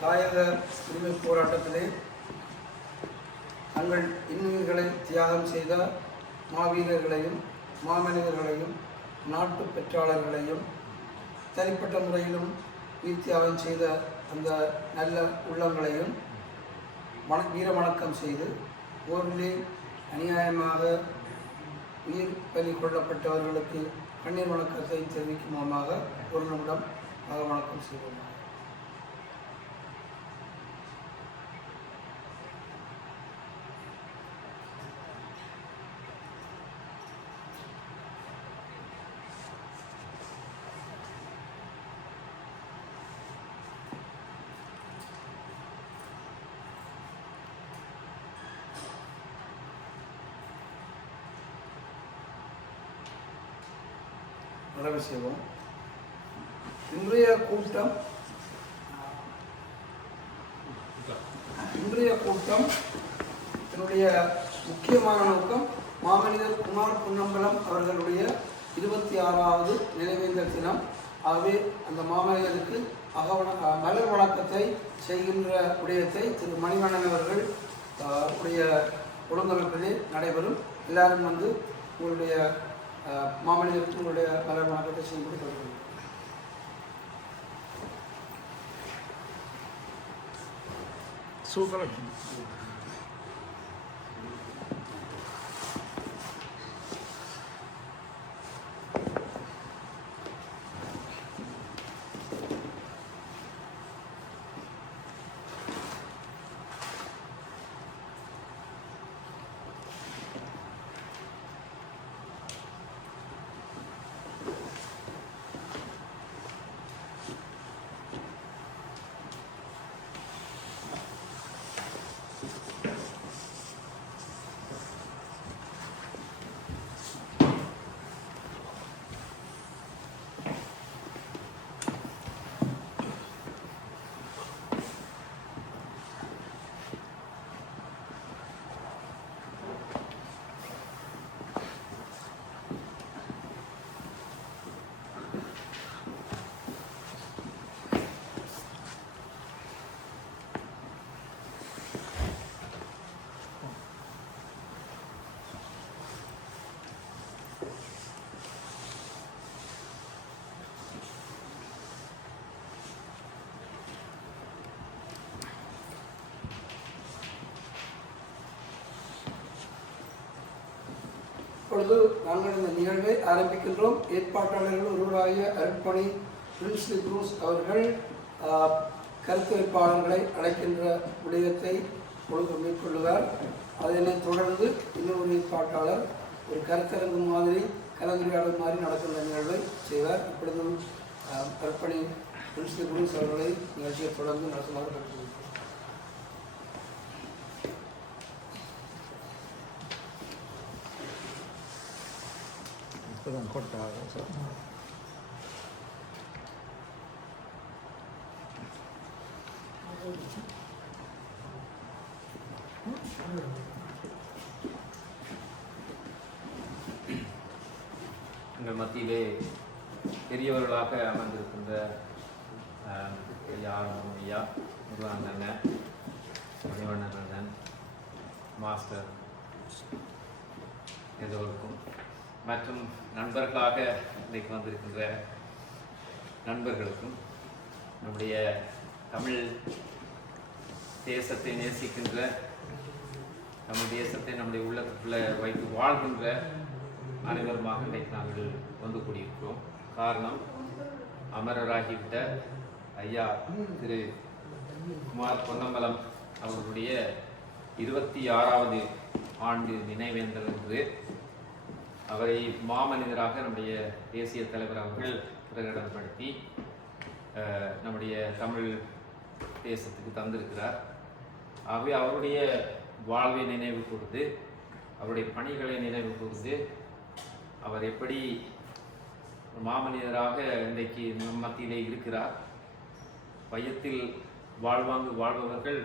தாயக உரிமை போராட்டத்திலே தங்கள் இன்னுயிர்களை தியாகம் செய்த மாவீரர்களையும் மாமனிதர்களையும் நாட்டு பெற்றாளர்களையும் தனிப்பட்ட முறையிலும் உயிர் தியாகம் செய்த அந்த நல்ல உள்ளங்களையும் வீர வணக்கம் செய்து போரிலே அநியாயமாக உயிர் பலி கொள்ளப்பட்டவர்களுக்கு கண்ணீர் வணக்கத்தை தெரிவிக்கும் மூலமாக ஒரு நிமிடம் வணக்கம் செய்வோம். நிறைவு செய்வோம். இன்றைய கூட்டம் என்னுடைய முக்கியமான நோக்கம் மாமனிதர் குமார் பொன்னம்பலம் அவர்களுடைய 26வது நினைவேந்தல் தினம். ஆகவே அந்த மாமனிதருக்கு மலர் வணக்கத்தை செய்கின்ற விடயத்தை திரு மணிவண்ணன் அவர்கள் உடைய ஒழுங்கமைப்பிலே நடைபெறும். எல்லாரும் வந்து உங்களுடைய மாமனிதருக்கு உங்களுடைய மலர் வணக்கத்தை செய்யும்படி சொல்கிறேன். சூப்பர். இப்பொழுது நாங்கள் இந்த நிகழ்வை ஆரம்பிக்கின்றோம். ஏற்பாட்டாளர்கள் ஒருவராகிய அருட்பணி பிரின்ஸ்லி குரூஸ் அவர்கள் கருத்துரைப்பாளர்களை அழைக்கின்ற விடயத்தை பொழுது மேற்கொள்ளுவார். அதனைத் தொடர்ந்து இன்னொரு ஏற்பாட்டாளர் ஒரு கருத்தரங்கு மாதிரி கலந்துரையாடல் மாதிரி நடக்கின்ற நிகழ்வை செய்வார். இப்பொழுது அருட்பணி பிரின்ஸ்லி குரூஸ் அவர்களை நிகழ்ச்சியை தொடர்ந்து நடத்துமாறு கேட்டுக்கொள்கிறேன். எங்கள் மத்தியிலே பெரியவர்களாக அமர்ந்திருக்கின்ற ஐயா முருகானந்தன், மணிவண்ணன், மாஸ்டர் எல்லோருக்கும் மற்றும் நண்பர்களாக இன்றைக்கு வந்திருக்கின்ற நண்பர்களுக்கும் நம்முடைய தமிழ் தேசத்தை நேசிக்கின்ற தமிழ் தேசத்தை நம்முடைய உள்ளத்துக்குள்ளே வைத்து வாழ்கின்ற அனைவருமாக இன்றைக்கு நாங்கள் வந்து கூடியிருக்கிறோம். காரணம், அமரராகிவிட்ட ஐயா திரு குமார் பொன்னம்பலம் அவர்களுடைய 26வது ஆண்டு நினைவேந்தல் என்று அவரை மாமனிதராக நம்முடைய தேசிய தலைவர் அவர்கள் பிரகடனப்படுத்தி நம்முடைய தமிழ் தேசத்துக்கு தந்திருக்கிறார். ஆகவே அவருடைய வாழ்வை நினைவு கூர்ந்து, அவருடைய பணிகளை நினைவு கூர்ந்து, அவர் எப்படி மாமனிதராக இன்றைக்கு நம் மத்தியிலே இருக்கிறார். வையத்தில் வாழ்பவர்கள்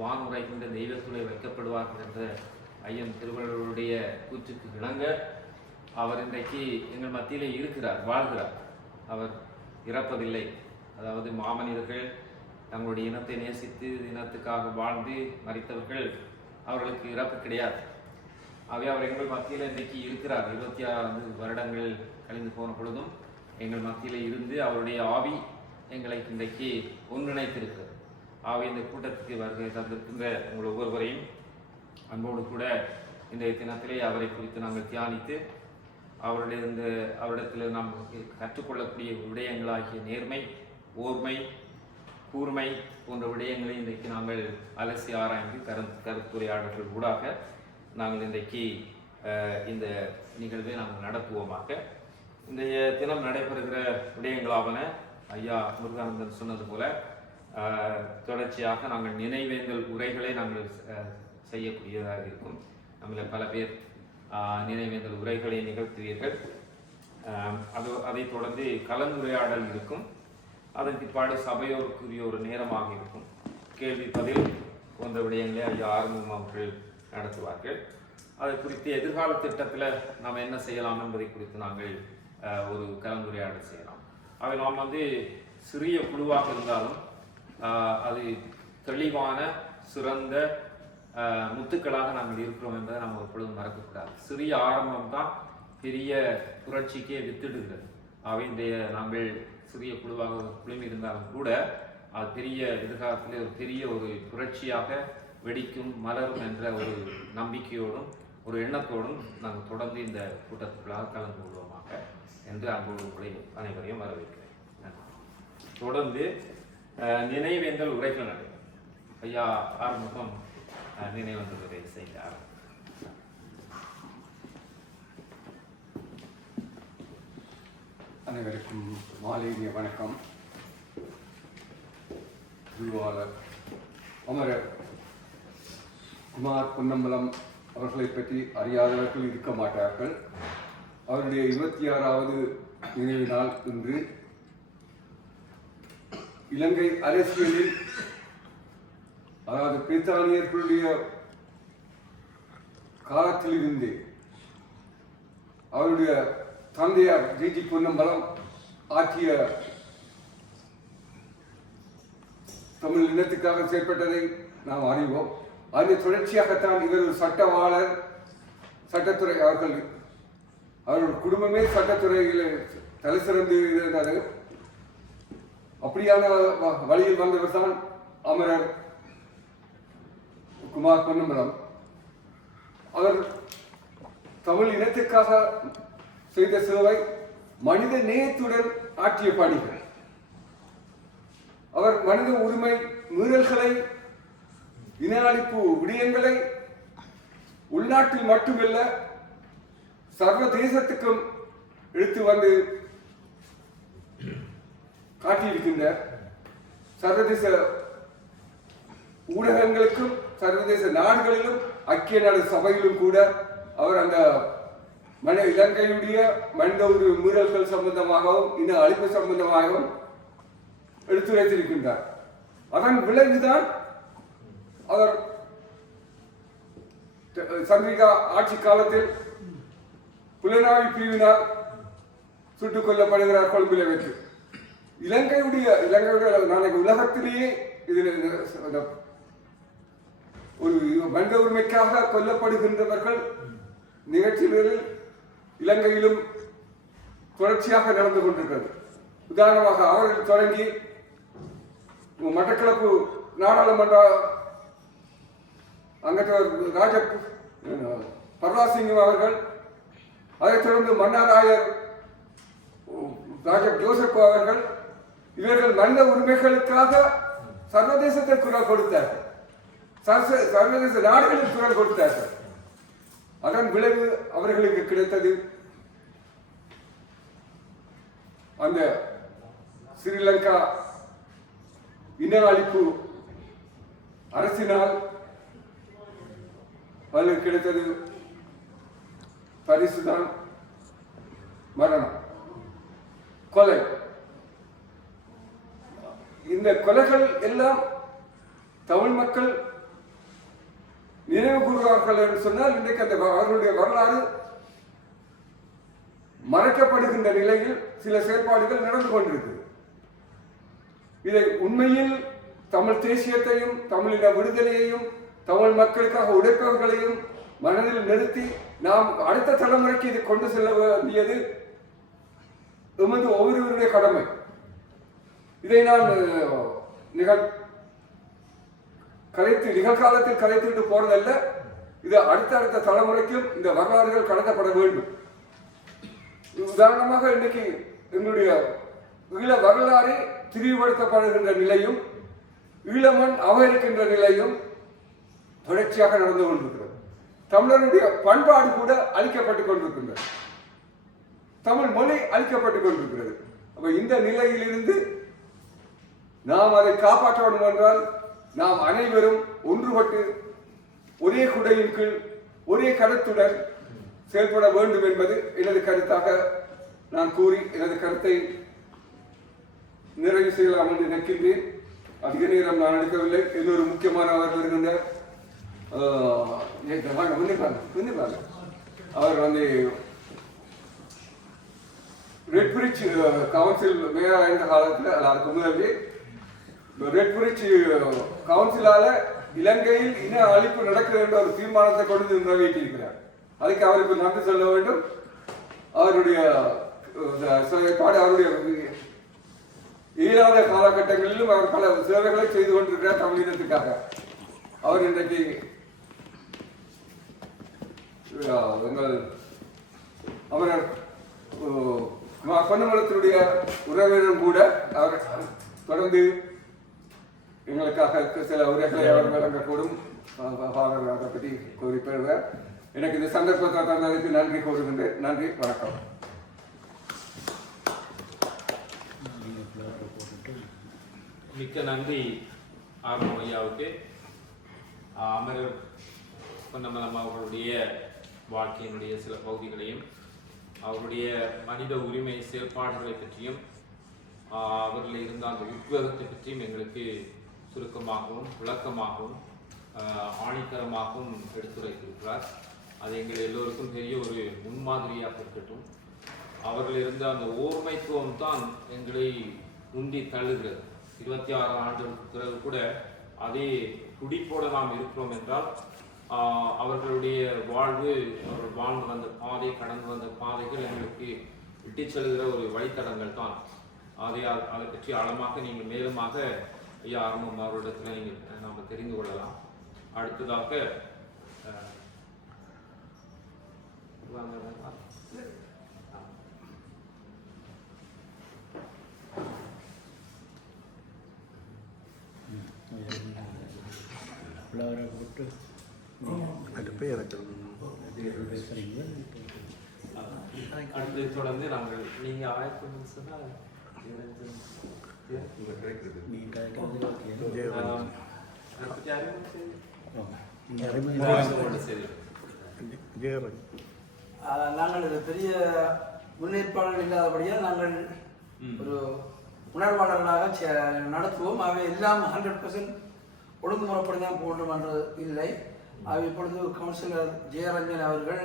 வானுரைகின்ற தெய்வத்துளை வைக்கப்படுவார்கள் என்ற ஐயன் திருவள்ளுவருடைய கூற்றுக்கு இணங்க அவர் இன்றைக்கு எங்கள் மத்தியிலே இருக்கிறார், வாழ்கிறார். அவர் இறப்பதில்லை. அதாவது மாமனிதர்கள் தங்களுடைய இனத்தை நேசித்து இனத்துக்காக வாழ்ந்து மரித்தவர்கள் அவர்களுக்கு இறப்பு கிடையாது. ஆகவே அவர் எங்கள் மத்தியில் இன்றைக்கு இருக்கிறார். 26 வருடங்கள் கழிந்து போன பொழுதும் எங்கள் மத்தியில் இருந்து அவருடைய ஆவி எங்களை இன்றைக்கு ஒன்றிணைத்திருக்கிறது. ஆகவே இந்த கூட்டத்துக்கு வருகை தந்திருக்கின்ற உங்கள் ஒவ்வொருவரையும் அன்போடு கூட இன்றைய தினத்திலே அவரை குறித்து நாங்கள் தியானித்து அவரிடத்தில் நாம் கற்றுக்கொள்ளக்கூடிய விடயங்களாகிய நேர்மை, ஓர்மை, கூர்மை போன்ற விடயங்களை இன்றைக்கு நாங்கள் அலசி ஆராய்ந்து கருத்துரையாடல்கள் ஊடாக நாங்கள் இன்றைக்கு இந்த நிகழ்வை நாங்கள் நடத்துவோமாக. இன்றைய தினம் நடைபெறுகிற விடயங்களாவன ஐயா முருகானந்தன் சொன்னது போல தொடர்ச்சியாக நாங்கள் நினைவேந்தல் உரைகளை நாங்கள் செய்யக்கூடியதாக இருக்கும். நம்மள பல பேர் நினைவேந்தல் உரைகளை நிகழ்த்துவீர்கள். அதைத் தொடர்ந்து கலந்துரையாடல் இருக்கும். அதன் பிற்பாடு சபையோருக்குரிய ஒரு நேரமாக இருக்கும். கேள்வி பதில் போன்ற விடயங்களை ஐயா ஆறுமுகம் அவர்கள் நடத்துவார்கள். அதை குறித்து எதிர்கால திட்டத்தில் நாம் என்ன செய்யலாம் என்பதை குறித்து நாங்கள் ஒரு கலந்துரையாடல் செய்யலாம். அவை நாம் சிறிய குழுவாக இருந்தாலும் அது தெளிவான சிறந்த முத்துக்களாக நாங்கள் இருக்கிறோம் என்பதை நாம் எப்பொழுதும் மறக்கக்கூடாது. சிறிய ஆரம்பம் தான் பெரிய புரட்சிக்கே வித்திடுகிறது. அவை நாங்கள் சிறிய குழுவாக குழுமி இருந்தாலும் கூட அது பெரிய எதிர்காலத்தில் ஒரு பெரிய ஒரு புரட்சியாக வெடிக்கும், மலரும் என்ற ஒரு நம்பிக்கையோடும் ஒரு எண்ணத்தோடும் நாங்கள் தொடர்ந்து இந்த கூட்டத்துக்குள்ளாக கலந்து கொள்வோமாக என்று அன்போடு உங்களை அனைவரையும் வரவேற்கிறேன். தொடர்ந்து நினைவேந்தல் உரைகள் நடைபெறும். ஐயா ஆறுமுகம் நினைவேந்தல் உரை செய்கிறார். அனைவருக்கும் மாலையிய வணக்கம். குருவாளர் அமரர் குமார் பொன்னம்பலம் அவர்களை பற்றி அறியாதவர்கள் இருக்க மாட்டார்கள். அவருடைய 26வது நினைவு நாள் இன்று. இலங்கை அரசியலில், அதாவது பிரித்தானியர்களுடைய காலத்திலிருந்து அவருடைய தந்தையார் ஜி பொன்னம்பலம் ஆற்றிய தமிழ் இனத்துக்காக செயல்பட்டதை நாம் அறிவோம். அதனை தொடர்ச்சியாகத்தான் இவர் ஒரு சட்டவாளர், சட்டத்துறை, அவர்கள் குடும்பமே சட்டத்துறையில் தலை சிறந்து இருந்தது. அப்படியான வழியில் வந்தவர் தான் அமரர் குமார் பொன்னம்பலம். அவர் தமிழ் இனத்துக்காக செய்த சேவை, மனித நேயத்துடன் ஆற்றிய பணிகள். அவர் மனித உரிமை மீறல்களை, இன அழிப்பு விடயங்களை உள்நாட்டில் மட்டுமல்ல சர்வதேசத்துக்கும் எடுத்து வந்து காட்டியிருக்கின்றார். சர்வதேச ஊடகங்களுக்கும் சர்வதேச நாடுகளிலும் ஐக்கிய நாடு சபையிலும் கூட அவர் அந்த இலங்கையுடைய மனித உரிமை மீறல்கள் சம்பந்தமாகவும் இன அழிப்பு சம்பந்தமாகவும் எடுத்துரைத்திருக்கின்றார். அதன் விளைவுதான் அவர் சந்திரிகா ஆட்சி காலத்தில் புலனாய்வு பிரிவினால் சுட்டுக் கொல்லப்படுகிறார் கொழும்பில் வைத்து. இலங்கையுடைய நாளைக்கு உலகத்திலேயே இதில் ஒரு மனித உரிமைக்காக கொல்லப்படுகின்றவர்கள் நிகழ்ச்சிகளில் இலங்கையிலும் தொடர்ச்சியாக நடந்து கொண்டிருக்கிறது. உதாரணமாக அவர்கள் தொடங்கி மட்டக்களப்பு நாடாளுமன்ற ராஜ பர்வாசிங்கம் அவர்கள், அதைத் தொடர்ந்து மன்னாராயர் ராஜ ஜோசப் அவர்கள், இவர்கள் மனித உரிமைகளுக்காக சர்வதேசத்தில் குரல் கொடுத்தார்கள், சர்வதேச நாடுகளில் குரல் கொடுத்தார்கள். அதன் விளைவு அவர்களுக்கு கிடைத்தது அந்த ஸ்ரீலங்கா இன அழிப்பு அரசினால் அவர்களுக்கு கிடைத்தது பரிசுதான் மரணம், கொலை. இந்த கொலைகள் எல்லாம் தமிழ் மக்கள் நினைவு கூறுவார்கள் என்று சொன்னால் இன்றைக்கு அந்த அவர்களுடைய வரலாறு மறைக்கப்படுகின்ற நிலையில் சில செயல்பாடுகள் நடந்து கொண்டிருக்கு. இதை உண்மையில் தமிழ் தேசியத்தையும் தமிழின விடுதலையையும் தமிழ் மக்களுக்காக உழைப்பவர்களையும் மனதில் நிறுத்தி நாம் அடுத்த தலைமுறைக்கு இது கொண்டு செல்ல வேண்டியது எமது ஒவ்வொருவருடைய கடமை. இதை நான் நிகழ்காலத்தில் கலைத்துவிட்டு போறதல்ல, இது அடுத்த தலைமுறைக்கும் இந்த வரலாறுகள் கடத்தப்பட வேண்டும். உதாரணமாக இன்னைக்கு எங்களுடைய ஈழ வரலாறு திரிவுபடுத்தப்படுகின்ற நிலையும் ஈழமண் அபகரிக்கின்ற நிலையும் தொடர்ச்சியாக நடந்து கொண்டிருக்கிறது. தமிழருடைய பண்பாடு கூட அழிக்கப்பட்டுக் கொண்டிருக்கின்றது, தமிழ் மொழி அழிக்கப்பட்டுக் கொண்டிருக்கிறது. அப்ப இந்த நிலையிலிருந்து நாம் அதை காப்பாற்ற வேண்டும் என்றால் நாம் அனைவரும் ஒன்றுபட்டு ஒரே குடையின் கீழ் ஒரே கருத்துடன் செயல்பட வேண்டும் என்பது எனது கருத்தாக நான் கூறி எனது கருத்தை நிறைவு செய்யலாம் என்று நினைக்கின்றேன். அதிக நேரம் நான் எடுக்கவில்லை. இன்னொரு முக்கியமானவர் வருகின்ற அவர் வந்து ரெட் பிரிட்ஜ் கவுன்சில் மேயர் ஆகின்ற காலத்தில் அதுக்கு முதலே ரெட் பிரிட்ஜ் கவுன்சிலால இலங்கையில் இன அழிப்பு நடக்குது என்ற ஒரு தீர்மானத்தை கொண்டு நிறைவேற்றியிருக்கிறார். அதுக்கு அவருக்கு நன்றி சொல்ல வேண்டும். அவருடைய செயற்பாடு அவருடைய இயலாத காலகட்டங்களிலும் அவர் பல சேவைகளை செய்து கொண்டிருக்கிறார் தமிழினத்துக்காக. அவர் இன்றைக்கு எங்கள் அமரர் பொன்னமலத்தினுடைய உறவினரும் கூட அவர் தொடர்ந்து எங்களுக்காக சில உரைகளை அவர் வழங்கக்கூடும். அதை பற்றி கூறிப்படுவார். எனக்கு இந்த சந்தர்ப்பத்தை தந்ததுக்கு நன்றி கூறுகின்றேன். நன்றி, வணக்கம். மிக்க நன்றி ஆர்வம் ஐயாவுக்கு. அமரர் பொன்னமலம் அவர்களுடைய வாழ்க்கையினுடைய சில பகுதிகளையும் அவருடைய மனித உரிமை செயல்பாடுகளை பற்றியும் அவர்களில் இருந்த அந்த உத்வேகத்தை பற்றியும் எங்களுக்கு சுருக்கமாகவும் விளக்கமாகவும் ஆணித்தரமாகவும் எடுத்துரைத்திருக்கிறார். அது எங்கள் எல்லோருக்கும் பெரிய ஒரு முன்மாதிரியாக இருக்கட்டும். அவர்கள் இருந்த அந்த ஓர்மைத்துவம் தான் எங்களை உந்தி தள்ளுகிறது. 26 ஆண்டுகளுக்கு பிறகு கூட அதே துடிப்போடு நாம் இருக்கிறோம் என்றால் அவர்களுடைய வாழ்வு, அவர்கள் வாழ்ந்து வந்த பாதை, கடந்து வந்த பாதைகள் எங்களுக்கு விட்டு செல்கிற ஒரு வழித்தடங்கள் தான். அதை பற்றி ஆழமாக நீங்கள் மேலுமாக ஐயா ஆரம்பம் அவரிடத்தில் நீங்கள் நாம் தெரிந்து கொள்ளலாம். அடுத்ததாக அடுத்து தொடர்ந்து நாங்கள் நீங்க ஆயத்தம் சொன்னால் நாங்கள் பெரிய முன்னேற்பாடுகள் இல்லாதபடியால் நாங்கள் ஒரு உணர்வாளர்களாக நடத்துவோம். அவை எல்லாம் 100% ஒழுங்குமுறைப்படி தான் போன்றோம் என்று இல்லை. அவை இப்பொழுது கவுன்சிலர் ஜெயரஞ்சன் அவர்கள்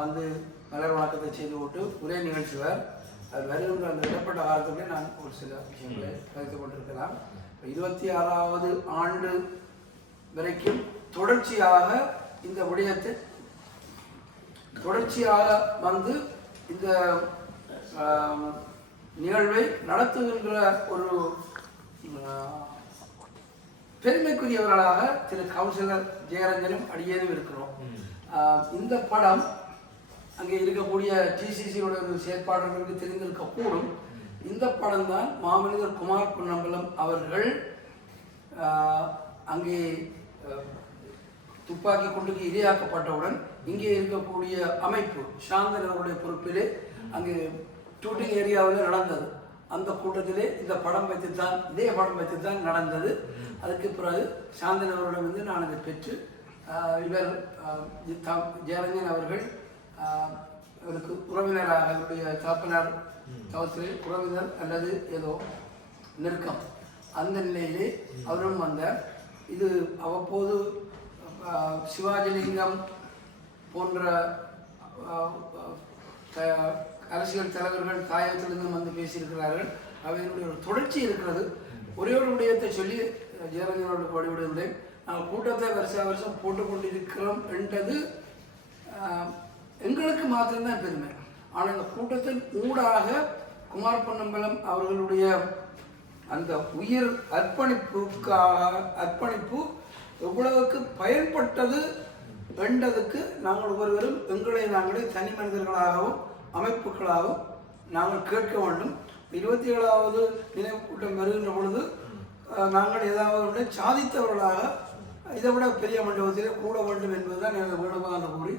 வந்து மலர் வணக்கத்தை செய்து விட்டு உரை நிகழ்த்துவார். அது வருகின்ற அந்த இடப்பட்ட காலத்துக்குள்ளே நான் ஒரு சில விஷயங்களை கருத்து கொண்டிருக்கலாம். 26வது ஆண்டு வரைக்கும் தொடர்ச்சியாக இந்த விடயத்தை தொடர்ச்சியாக வந்து இந்த நிகழ்வை நடத்துகின்ற ஒரு பெருமைக்குரியவர்களாக திரு கவுன்சிலர் ஜெயரஞ்சனும் அடியேனும் இருக்கிறோம். இந்த படம் அங்கே இருக்கக்கூடிய டிசிசியோட செயற்பாடுகளுக்கு தெரிந்திருக்கக்கூடும். இந்த படம் தான் மாமனிதர் குமார் பொன்னம்பலம் அவர்கள் அங்கே துப்பாக்கி குண்டுக்கு இரையாக்கப்பட்டவுடன் இங்கே இருக்கக்கூடிய அமைப்பு சாந்தன் அவருடைய பொறுப்பிலே அங்கே ஷூட்டிங் ஏரியாவில் நடந்தது. அந்த கூட்டத்திலே இந்த படம் வைத்துத்தான், இதே படம் வைத்துத்தான் நடந்தது. அதுக்கு பிறகு சாந்தன் அவர்களிடம் வந்து நான் அதை பெற்று இவர் ஜெயரஞ்சன் அவர்கள் அவருக்கு உறவினராக, அவருடைய தாப்பனார் தவத்தில் உறவினர் அல்லது ஏதோ நெருக்கம், அந்த நிலையிலே அவரும் வந்தார். இது அவ்வப்போது சிவாஜிலிங்கம் போன்ற அரசியல் தலைவர்கள் தாயகத்திலிருந்து வந்து பேசியிருக்கிறார்கள். அவைகளுடைய ஒரு தொடர்ச்சி இருக்கிறது. ஒரே ஒரு விடயத்தை சொல்லி ஜெயரஞ்சனோடு வழிவிடுகின்றேன். நாங்கள் கூட்டத்தை வருஷம் போட்டுக்கொண்டிருக்கிறோம் என்றது எங்களுக்கு மாத்திரம்தான் பெருமை. ஆனால் இந்த கூட்டத்தின் ஊடாக குமார் பொன்னம்பலம் அவர்களுடைய அந்த உயிர் அர்ப்பணிப்பு எவ்வளவுக்கு பயன்பட்டது என்றதுக்கு நாங்கள் ஒவ்வொருவரும் எங்களை நாங்களே தனி மனிதர்களாகவும் அமைப்புகளாகவும் நாங்கள் கேட்க வேண்டும். 27வது நினைவு கூட்டம் வருகின்ற பொழுது நாங்கள் ஏதாவது ஒன்றை சாதித்தவர்களாக இதை விட பெரிய மண்டபத்திலே கூட வேண்டும் என்பதுதான் எனது வேண்டுகோளாக கூறி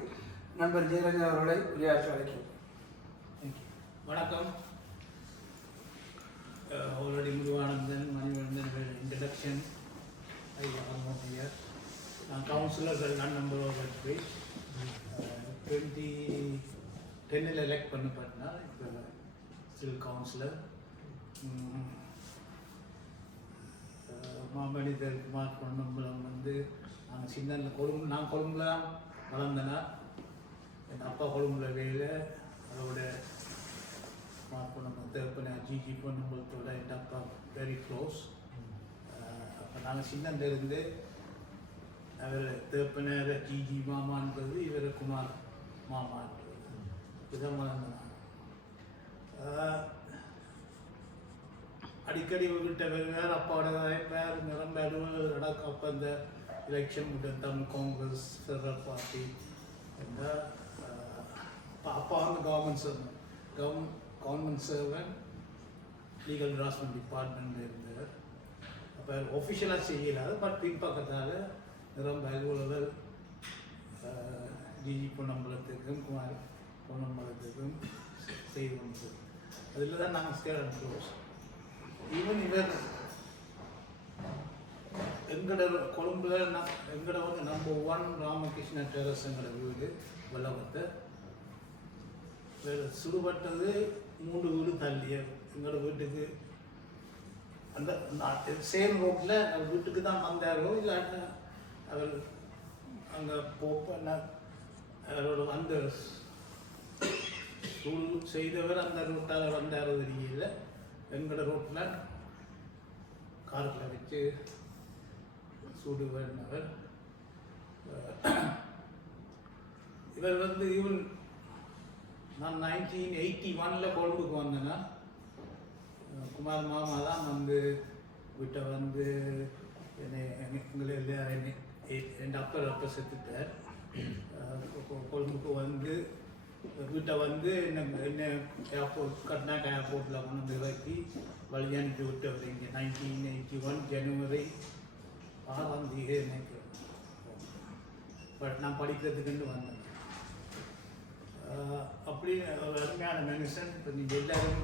நண்பர் ஜெயரஞ்சன் அவர்களை உரையாற்ற அழைக்கிறேன். வணக்கம். Already Murugananthan, Manivannan introduction. I am here. Councillors are not number of that way. 2010 elect பண்ணப்பட்டனா இப்போ ஸ்டில் கவுன்சிலர். மாமனிதர் குமார் பொன்னம்பலம் வந்து நாங்கள் சின்ன நான் கொழும்புல வளர்ந்தேன்னா என் அப்பா கொழும்புல வேலை அதோட குமார் பொன்னம்பலம் தேப்பனை ஜிஜி பொன்னம்பலத்தோட என் அப்பா வெரி க்ளோஸ். அப்போ நாங்கள் சின்னந்திருந்து அவர் தேப்பனர் ஜிஜி மாமான்றது இவர் குமார் மாமான்றது இதான் வளர்ந்தேன். அடிக்கடி விட்ட வேறு அப்பாவோட வேறு நிரம்ப அலுவலர்கள் நடக்கும். அப்போ இந்த election Tamil Congress federal party அப்பா வந்து கவர்மெண்ட் சர்வன் லீகல் டிராஃப்ட்மெண்ட் டிபார்ட்மெண்ட்டில் இருந்தார். அப்போ ஒஃபிஷியலாக செய்யலாது. பட் பின்பக்கத்தால் நிரம்ப அலுவலர்கள் ஜிஜி பொன்னம்பலத்துக்கும் குமார் பொன்னம்பலத்துக்கும் செய்து கொண்டு அதில் தான் நாங்கள் ஸ்டேட் அண்ட் க்ளோஸ். ஈவன் இவர் எங்களோட கொழும்புல எங்களோட வந்து நம்பர் 1 ராமகிருஷ்ண டெரஸ் எங்களோட வீடு வெள்ளவத்தை சுடுபட்டது 3 வீடு தள்ளிய எங்களோட வீட்டுக்கு அந்த சேம் ரோட்டில் அவர் வீட்டுக்கு தான் வந்தாரோ இல்லாட்ட அவர் அங்கே அவரோட அந்த சூழ் செய்தவர் அந்த ரோட்டால் வந்தாரோ தெரியல. எங்களோட ரோட்டில் காரில் வச்சு சுடுவர். இவர் வந்து ஈவன் நான் 1981 கொழும்புக்கு வந்தேன்னா குமார் மாமா தான் வந்து வீட்டை வந்து எங்களை எல்லாரும் என் அப்பா செத்துட்டார். கொழும்புக்கு வந்து வீட்டை வந்து என்ன ஏர்போர்ட் கர்நாடகா ஏர்போர்ட்டில் கொண்டு வந்து இறக்கி வழி அனுப்பி விட்டவர். இங்கே 1981 ஜனவரி 6ஆம் தேதி எனக்கு பட் நான் படிக்கிறதுக்குன்னு வந்தேன். அப்படி ஒரு அருமையான மனுஷன். இப்போ நீங்கள் எல்லோரும்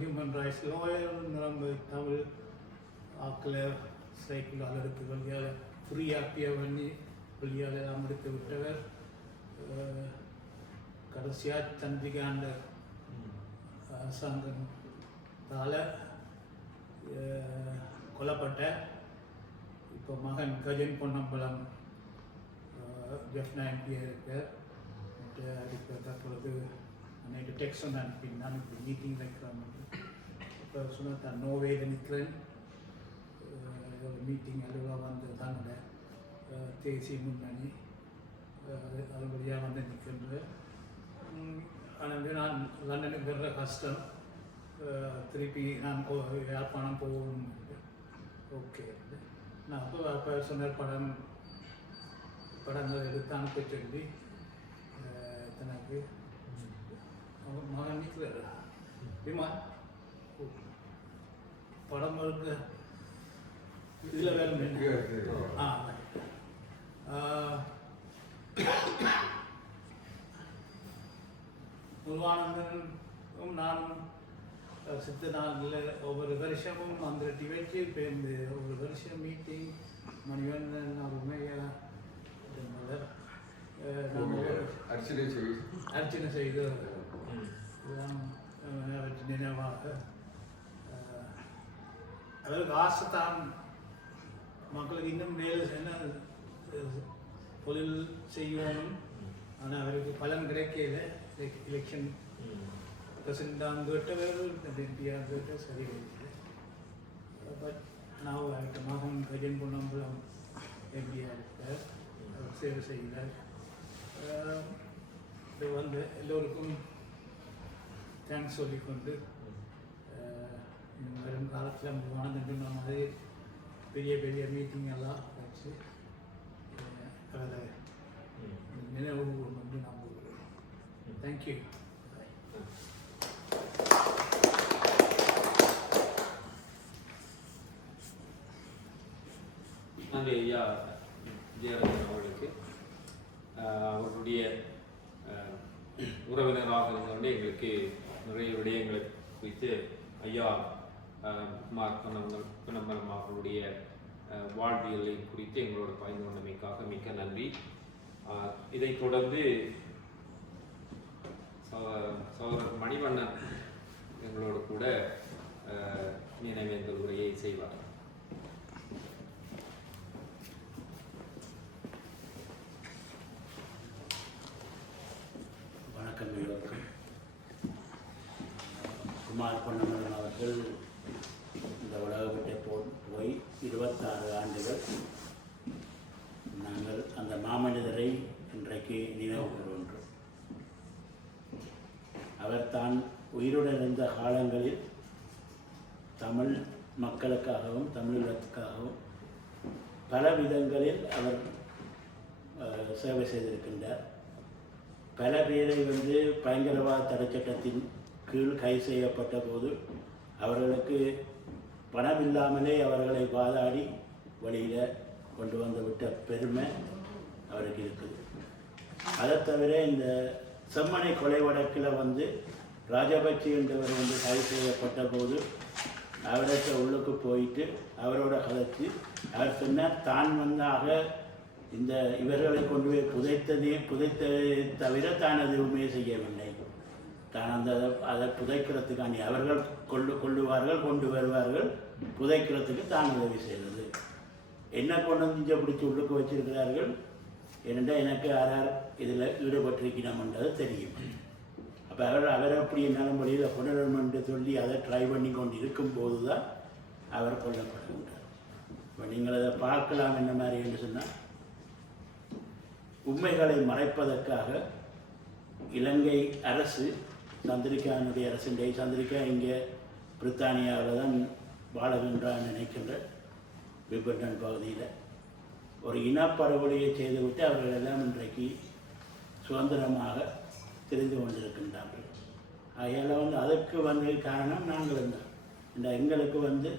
ஹியூமன் ரைட்ஸ் லோயர் நம்ம தமிழ் ஆக்கில் சைக்கிளால் எடுத்து வழியால் ஃப்ரீயாக பண்ணி வழியால் எல்லாம் எடுத்து விட்டவர். கடைசியாக சந்திரிகாண்ட அரசாங்கத்தால் கொல்லப்பட்ட இப்போ மகன் கஜன் பொன்னம்பலம் ஜெஃப்னா எம்பியாக இருக்கார். தற்பொழுது அன்னைக்கு டெக்ஸ்ட் ஒன்று அனுப்பினான். இப்போ மீட்டிங் வைக்கிறாங்க. இப்போ சொன்னால் தான் நோவேல நிற்கிறேன் மீட்டிங் அலுவலாக வந்து தன்னோட தேசிய முன்னணி அது வழியாக வந்து நிற்கின்ற. ஆனால் நான் லண்டனுக்கு வர்ற கஷ்டம். திருப்பி நான் யாழ்ப்பாணம் போகணும். ஓகே நான் அப்போ சொன்னார் படங்கள் எடுத்து அனுப்ப சொல்லி தனக்கு மகன் நிற்கிறார் விமான் படம் இருக்கு இதில் வேலை முருகானந்தனும் நானும் சித்த நாளில் ஒவ்வொரு வருஷமும் அந்த டிவைக்கு பேருந்து ஒவ்வொரு வருஷம் மீட்டிங் மணிவண்ணன் உண்மையாக அர்ச்சனை செய்து நினைவாக அவருக்கு ஆசை தான் மக்களுக்கு இன்னும் மேலே என்ன தொழில் செய்யணும். ஆனால் அவருக்கு பலன் கிடைக்கல. எலெக்ஷன் பிரசிடண்டாக கேட்ட வேறு எம்பியாக கேட்ட சரி கிடைக்கல. பட் நான் அவர்கிட்ட மகன் கஜன் பொன்னம்பலம் எம்பியாக இருக்கார், அவர் சேவை செய்கிறார். இது வந்து எல்லோருக்கும் தேங்க்ஸ் சொல்லிக்கொண்டு வரும் காலத்தில் வாழ்ந்துட்டு மாதிரி பெரிய பெரிய மீட்டிங் எல்லாம் வச்சு அதை நினைவு வந்து நான் கூறுகிறேன். தேங்க்யூ. நன்றி ஐயா ஜெயராஜன் அவர்களுக்கு. அவருடைய உறவினராக இருந்து எங்களுக்கு நிறைய விடயங்களை குறித்து ஐயா குமார் பொன்னம்பலம் அவர்களுடைய வாழ்வியலை குறித்து எங்களோட பகிர்ந்து கொண்டமைக்காக மிக்க நன்றி. இதைத் தொடர்ந்து சகோதரர் மணிவண்ணன் எங்களோடு கூட நினைவேந்தல் உரையை செய்வார். வணக்கம் எல்லோருக்கும். குமார் பொன்னம்பலம் அவர்கள் இந்த உலக விட்டை போய் 26 ஆண்டுகள். நாங்கள் அந்த மாமனிதரை இன்றைக்கு நினைவு கூறுகின்றோம். அவர் தான் உயிருடன் இருந்த காலங்களில் தமிழ் மக்களுக்காகவும் தமிழகத்துக்காகவும் பல விதங்களில் அவர் சேவை செய்திருக்கின்றார். பல பேரை பயங்கரவாத தடை சட்டத்தின் கீழ் கைது செய்யப்பட்ட போது அவர்களுக்கு பணம் இல்லாமலே அவர்களை வாதாடி வழியில் கொண்டு வந்து விட்ட பெருமை அவருக்கு இருக்குது. அதை தவிர இந்த செம்மனை கொலை வழக்கில் ராஜபக்ஷ என்றவர் கைது செய்யப்பட்ட போது அவருக்கு உள்ளுக்கு போயிட்டு அவரோட கதைச்சு அவர் சொன்னார், தான் இந்த இவர்களை கொண்டு போய் புதைத்ததை தவிர தான் எதுவுமே செய்யவில்லை. தான் அதை புதைக்கிறதுக்காண்டி அவர்கள் கொள்ளுவார்கள், கொண்டு வருவார்கள், புதைக்கிறதுக்கு தான் உதவி செய்கிறது. என்ன கொண்டு வந்து பிடிச்சி உள்ளுக்கு வச்சிருக்கிறார்கள் ஏனென்றால் எனக்கு யார் இதில் ஈடுபட்டிருக்கணும்ன்றது தெரியும். அப்போ அவர் அப்படி என்னாலும் வழியில் புனரணும் என்று சொல்லி அதை ட்ரை பண்ணி கொண்டு இருக்கும்போது தான் அவர் கொல்லப்படுகின்றார். இப்போ நீங்கள் அதை பார்க்கலாம் என்ன மாதிரி என்று சொன்னால், உண்மைகளை மறைப்பதற்காக இலங்கை அரசு சந்திரிகானுடைய அரசுடைய சந்திரிகா இங்கே பிரித்தானியாவில் தான் வாழகின்றான்னு நினைக்கின்ற விபட்டன் பகுதியில் ஒரு இனப்படுகொலையை செய்துவிட்டு அவர்கள் எல்லாம் இன்றைக்கு சுதந்திரமாக தெரிந்து கொண்டிருக்கின்றார்கள். அதில் அதற்கு காரணம் நாங்கள் தான். இந்த எங்களுக்கு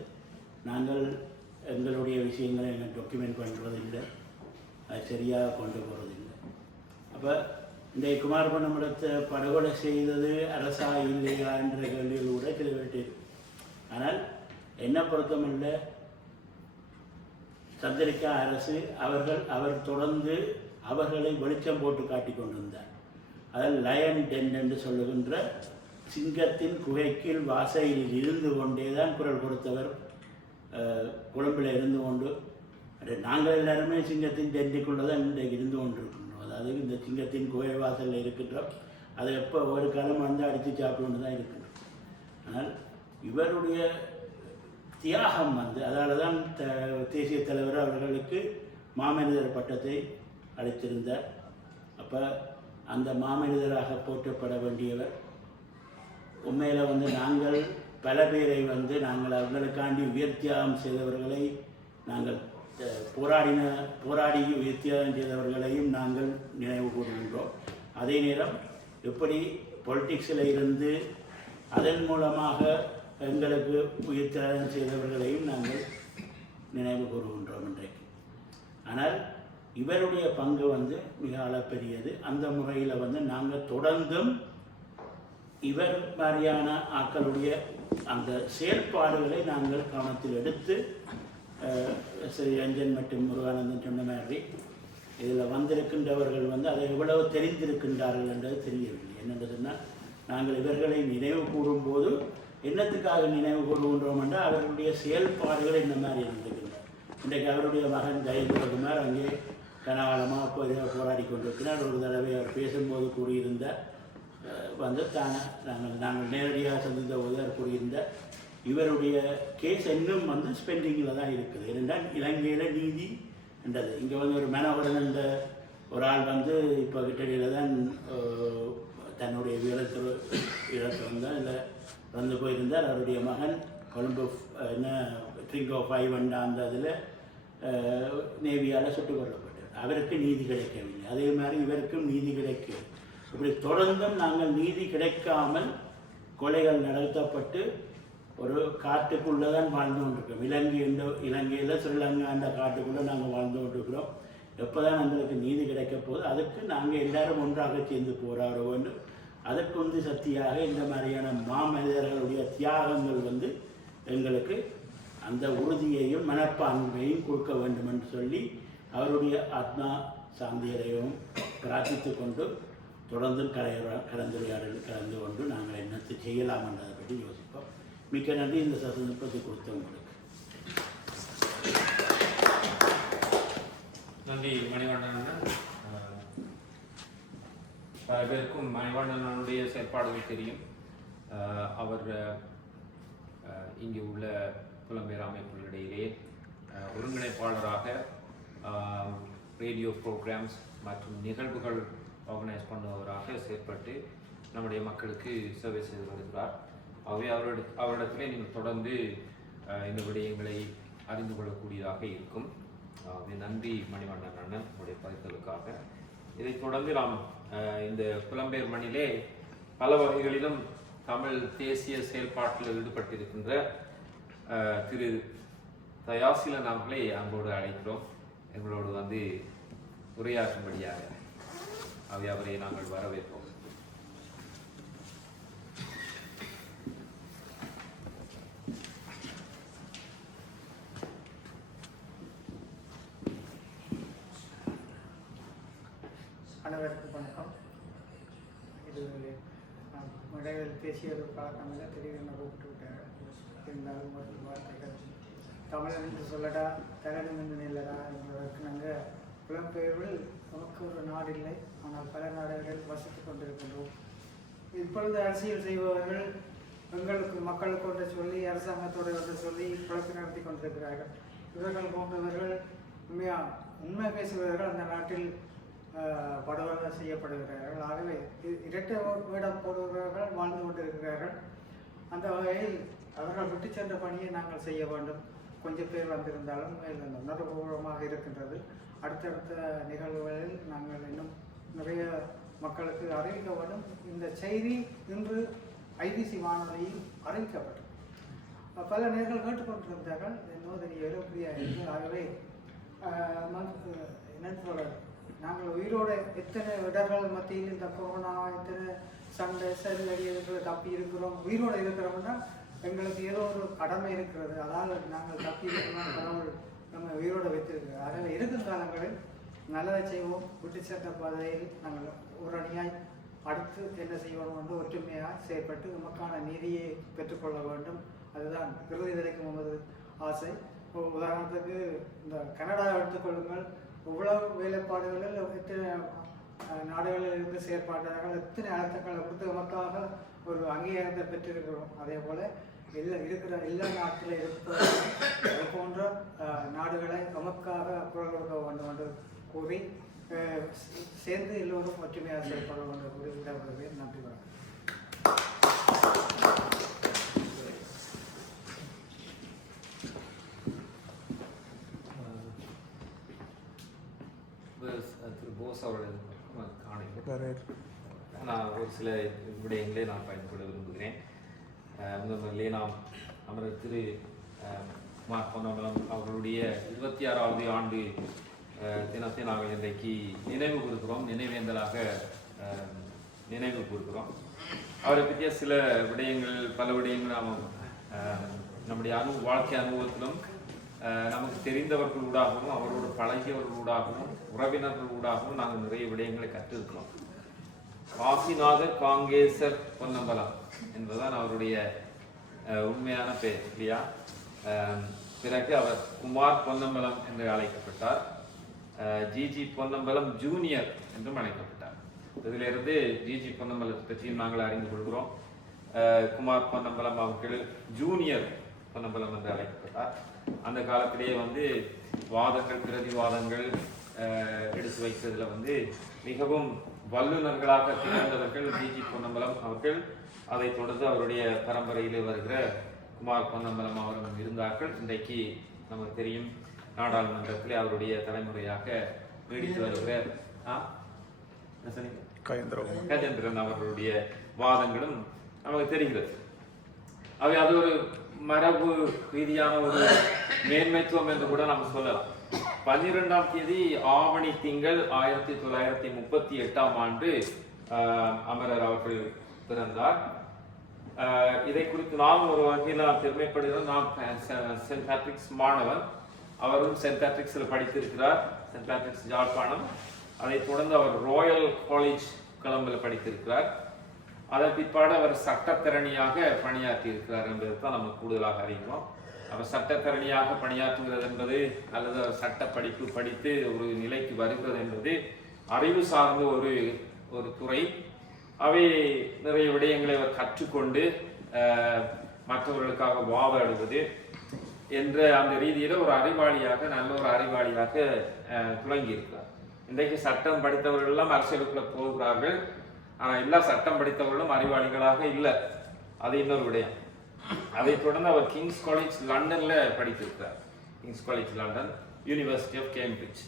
நாங்கள் எங்களுடைய விஷயங்களை எங்கள் டாக்குமெண்ட் பண்ணுறதில்லை, அது சரியாக கொண்டு போகிறதில்லை. அப்போ இந்த குமார் பொன்னம்பலத்தை படுகொலை செய்தது அரசா இல்லையா என்ற கேள்விகள் கூட சில பேர்ட்டு இருக்கு. ஆனால் என்ன பொருத்தமில்லை, சந்திரிகா அரசு அவர் தொடர்ந்து அவர்களை வெளிச்சம் போட்டு காட்டி கொண்டிருந்தார். அதில் லயன் டென் என்று சொல்லுகின்ற சிங்கத்தின் குகைக்கீழ் வாசையில் இருந்து கொண்டே தான் குரல் கொடுத்தவர். கொழும்பில் இருந்து கொண்டு நாங்கள் எல்லாருமே சிங்கத்தின் டென்ட்டுக்குள்ளே தான் இன்றைக்கு இருந்து கொண்டிருக்கின்றோம். அதாவது இந்த சிங்கத்தின் குகை வாசலில் இருக்கின்றோம். அதை எப்போ ஒரு காலம் அடித்து சாப்பிட்டு தான் இருக்கின்றோம். ஆனால் இவருடைய தியாகம் அதால் தான் தேசிய தலைவர் அவர்களுக்கு மாமனிதர் பட்டத்தை அளித்திருந்தார். அப்போ அந்த மாமனிதராக போற்றப்பட வேண்டியவர். உண்மையில் நாங்கள் பல பேரை நாங்கள் அவர்களுக்காண்டி உயர்த்தியாகம் செய்தவர்களை நாங்கள் போராடி உயர்த்தியாகம் செய்தவர்களையும் நாங்கள் நினைவு கூறுகின்றோம். அதே நேரம் எப்படி பொலிட்டிக்ஸில் இருந்து அதன் மூலமாக எங்களுக்கு உயிர்த்தியாகம் செய்தவர்களையும் நாங்கள் நினைவு கூறுகின்றோம் இன்றைக்கு. ஆனால் இவருடைய பங்கு மிக அளப்பெரியது. அந்த முறையில் நாங்கள் தொடர்ந்தும் இவர் மாதிரியான ஆக்களுடைய அந்த செயல்பாடுகளை நாங்கள் கவனத்தில் எடுத்து ஸ்ரீ ரஞ்சன் மற்றும் முருகானந்தன் சொன்ன மாதிரி இதில் வந்திருக்கின்றவர்கள் அதை எவ்வளவு தெரிந்திருக்கின்றார்கள் என்றது தெரியவில்லை. என்னென்று சொன்னால், நாங்கள் இவர்களை நினைவு கூறும்போது என்னத்துக்காக நினைவு கூறுகின்றோம் என்றால் அவர்களுடைய செயல்பாடுகள் என்ன மாதிரி இருந்திருக்கின்றன. இன்றைக்கு அவருடைய மகன் ஜெயகுமார் அங்கே கனகாலமாக போராடி கொண்டிருக்கிறார். ஒரு தடவை அவர் பேசும்போது கூறியிருந்த தானே நாங்கள் நேரடியாக சந்தித்த போது அவர் கூறியிருந்த இவருடைய கேஸ் இன்னும் வந்து ஸ்பெண்டிங்கில் தான் இருக்குது. ஏனென்றால் இலங்கையில் நீதி என்றது இங்கே வந்து ஒரு மனோகரன் என்ற ஒரு ஆள் வந்து இப்போ கிட்டடியில் தான் தன்னுடைய வீரத்தை வந்தால் இல்லை வந்து போயிருந்தார். அவருடைய மகன் கொழும்பு என்ன ட்ரிங்கோ 5 அந்த அதில் நேவியால் சுட்டுக் கொல்லப்பட்டார். அவருக்கு நீதி கிடைக்கவில்லை. அதே மாதிரி இவருக்கும் நீதி கிடைக்கவில்லை. இப்படி தொடர்ந்தும் நாங்கள் நீதி கிடைக்காமல் கொலைகள் நடத்தப்பட்டு ஒரு காட்டுக்குள்ளே தான் வாழ்ந்து கொண்டிருக்கோம். இலங்கையில் ஸ்ரீலங்கா அந்த காட்டுக்குள்ளே நாங்கள் வாழ்ந்து கொண்டிருக்கிறோம். எப்போ தான் எங்களுக்கு நீதி கிடைக்க போகுது, அதுக்கு நாங்கள் எல்லாரும் ஒன்றாக சேர்ந்து போராட வேண்டும். அதற்கு வந்து சக்தியாக இந்த மாதிரியான மாமனிதர்களுடைய தியாகங்கள் வந்து எங்களுக்கு அந்த உறுதியையும் மனப்பான்மையையும் கொடுக்க வேண்டும் என்று சொல்லி அவருடைய ஆத்மா சாந்தியரையும் பிரார்த்தித்து கொண்டு தொடர்ந்து கலந்துரையாடலில் கலந்து கொண்டு நாங்கள் என்னத்தை செய்யலாம் என்றதை பற்றி யோசிப்போம். மிக்க நன்றி இந்த சந்தர்ப்பத்தை கொடுத்தவங்களுக்கு. நன்றி மணிவண்ணன். பல பேருக்கும் மணிவண்ணனுடைய செயற்பாடுகள் தெரியும். அவர் இங்கே உள்ள புலம்பெயர் அமைப்புகளிடையிலே ஒருங்கிணைப்பாளராக ரேடியோ ப்ரோக்ராம்ஸ் மற்றும் நிகழ்வுகள் ஆர்கனைஸ் பண்ணுவவராக செயற்பட்டு நம்முடைய மக்களுக்கு சேவை செய்து வருகிறார். ஆகவே அவரிடத்திலே நீங்கள் தொடர்ந்து இந்த விடயங்களை அறிந்து கொள்ளக்கூடியதாக இருக்கும். நன்றி மணிவண்ணன் அண்ணன் உங்களுடைய பதிவுகளுக்காக. இதைத் தொடர்ந்து நாம் இந்த புலம்பெயர் மண்ணிலே பல வகைகளிலும் தமிழ் தேசிய செயல்பாட்டில் ஈடுபட்டிருக்கின்ற திரு தயாசிலன் அவர்களை அன்போடு அழைக்கிறோம். எங்களோடு வந்து உரையாற்றும்படியாக அவரை நாங்கள் வரவேற்போம். அனைவருக்கும் வணக்கம். இது இடையில் பேசிய ஒரு பழக்கமில்லை, திடீர்னு கூப்பிட்டு விட்டாங்க. இருந்தாலும் ஒரு வார்த்தைகள் தமிழன் என்று சொல்லடா தகடும் என்று நில்லடா என்பதற்கு நாங்கள் புலம்பெயர்வில் நமக்கு ஒரு நாடு இல்லை, ஆனால் பல நாடுகளில் வசித்துக் கொண்டிருக்கின்றோம். இப்பொழுது அரசியல் செய்பவர்கள் எங்களுக்கு மக்களுக்கு ஒன்று சொல்லி அரசாங்கத்தோடு ஒன்று சொல்லி குழப்பி நடத்தி கொண்டிருக்கிறார்கள். இவர்கள் போன்றவர்கள் உண்மை பேசுபவர்கள் அந்த நாட்டில் படுகொலை செய்யப்படுகிறார்கள். ஆகவே இரட்டை வேடம் போடுபவர்கள் வாழ்ந்து கொண்டிருக்கிறார்கள். அந்த வகையில் அவர்கள் விட்டு சென்ற பணியை நாங்கள் செய்ய வேண்டும். கொஞ்சம் பேர் வந்திருந்தாலும் உணர்வுபூர்வமாக இருக்கின்றது. அடுத்தடுத்த நிகழ்வுகளில் நாங்கள் இன்னும் நிறைய மக்களுக்கு அறிவிக்க வேண்டும். இந்த செய்தி இன்று ஐபிசி வானொலியில் அறிவிக்கப்பட்டது. பல நேர்கள் கேட்டுக்கொண்டிருந்தார்கள். என்னவோ தெரியவில்லை புரியாது. ஆகவே என்ன சொல்ல, நாங்கள் உயிரோட எத்தனை இடர்கள் மத்தியில் இந்த கொரோனா எத்தனை சண்டை சரிவடிகளை தப்பி இருக்கிறோம், உயிரோடு இருக்கிறோம்னா எங்களுக்கு ஏதோ ஒரு கடமை இருக்கிறது. அதாவது நாங்கள் தப்பி இருக்கிறோம், கடவுள் நம்ம உயிரோடு வைத்திருக்கிறோம். ஆகவே இருக்கும் காலங்களில் நல்லதை செய்வோம். விட்டு சேர்ந்த பாதையில் நாங்கள் ஒரு அணியாய் அடுத்து என்ன செய்வோம் வந்து ஒற்றுமையாக செயற்பட்டு நமக்கான நீதியை பெற்றுக்கொள்ள வேண்டும். அதுதான் இறுதி வரைக்கும் நமது ஆசை. உதாரணத்துக்கு இந்த கனடாவை எடுத்துக்கொள்ளுங்கள். இவ்வளவு வேலைப்பாடுகளில் எத்தனை நாடுகளில் இருந்து செயற்பாட்டாளர்கள் எத்தனை அழுத்தங்களை கொடுத்து நமக்காக ஒரு அங்கீகாரத்தை பெற்றிருக்கிறோம். அதே போல் இருக்கிற எல்லா நாட்டில் இருப்ப அது போன்ற நாடுகளை நமக்காக குரல் கொடுக்க வேண்டும் என்று கூறி சேர்ந்து எல்லோரும் ஒற்றுமையாக செயல்பட வேண்டும் கூறி விடப்படுவேன். நன்றி. திரு போஸ் அவருடைய நான் ஒரு சில விடயங்களே நான் பயன்பட விரும்புகிறேன். முதலிலே நாம் அமரர் திரு குமார் பொன்னம்பலம் அவர்களுடைய 26வது ஆண்டு தினத்தை நாங்கள் இன்றைக்கு நினைவு கூறுகிறோம், நினைவேந்தலாக நினைவு கூறுகிறோம். அவரை பற்றிய சில விடயங்கள், பல விடயங்கள் நாம் நம்முடைய வாழ்க்கை அனுபவத்திலும் நமக்கு தெரிந்தவர்களூடாகவும் அவரோடு பழகியவர்களூடாகவும் உறவினர்களூடாகவும் நாங்கள் நிறைய விடயங்களை கற்றிருக்கிறோம். காசிநாதர் காங்கேசர் பொன்னம்பலம் என்பதுதான் அவருடைய உண்மையான பெயர் இல்லையா? பிறகு அவர் குமார் பொன்னம்பலம் என்று அழைக்கப்பட்டார். ஜிஜி பொன்னம்பலம் ஜூனியர் என்றும் அழைக்கப்பட்டார். இதிலிருந்து ஜிஜி பொன்னம்பலத்தை பற்றியும் நாங்கள் அறிந்து கொள்கிறோம். குமார் பொன்னம்பலம் அவர்கள் ஜூனியர் பொன்னம்பலம் என்று அழைக்கப்பட்டார். அந்த காலத்திலேயே வந்து வாதங்கள் பிரதிவாதங்கள் எடுத்து வைக்கிறதுல வந்து மிகவும் வல்லுநர்களாக திகழ்ந்தவர்கள் ஜிஜி பொன்னம்பலம் அவர்கள். அதைத் தொடர்ந்து அவருடைய பரம்பரையிலே வருகிற குமார் பொன்னம்பலம் அவரும் இருந்தார்கள். இன்றைக்கு நமக்கு தெரியும் நாடாளுமன்றத்திலே அவருடைய தலைமுறையாக நீடித்து வருகிற கஜேந்திரன் அவர்களுடைய வாதங்களும் நமக்கு தெரிகிறது. அவை அது ஒரு மரபு ரீதியான ஒரு மேன்மைத்துவம் என்று கூட நாம் சொல்லலாம். 12ஆம் தேதி ஆவணி திங்கள் 1938 அமரர் அவர்கள் பிறந்தார். இதை குறித்து நாம் ஒரு வகையில் பெருமைப்படுகிறோம். நாம் சென்ட் பேட்ரிக்ஸ் மாணவன், அவரும் சென்ட் பேட்ரிக்ஸில் படித்திருக்கிறார், சென்ட் பேட்ரிக்ஸ் யாழ்ப்பாணம். அதைத் தொடர்ந்து அவர் ராயல் காலேஜ் கொலம்பில் படித்திருக்கிறார். அதன் பிற்பாடு அவர் சட்டத்தரணியாக பணியாற்றி இருக்கிறார் என்பது தான் நம்ம கூடுதலாக அறிகிறோம். அவர் சட்டத்தரணியாக பணியாற்றுகிறது என்பது அல்லது சட்ட படிப்பு படித்து ஒரு நிலைக்கு வருகிறது என்பது அறிவு சார்ந்த ஒரு துறை. அவை நிறைய விடயங்களை அவர் கற்றுக்கொண்டு மற்றவர்களுக்காக வாதாடுவது என்ற அந்த ரீதியில் ஒரு அறிவாளியாக, நல்ல ஒரு அறிவாளியாக துவங்கி இருக்கிறார். இன்றைக்கு சட்டம் படித்தவர்கள் எல்லாம் அரசியலுக்குள்ள போகிறார்கள். ஆனால் எல்லா சட்டம் படித்தவர்களும் அறிவாளிகளாக இல்லை. அது இன்னொரு விடயம். அதைத் தொடர்ந்து அவர் கிங்ஸ் காலேஜ் லண்டன்ல படித்திருக்கிறார். Kings college London, university of Cambridge.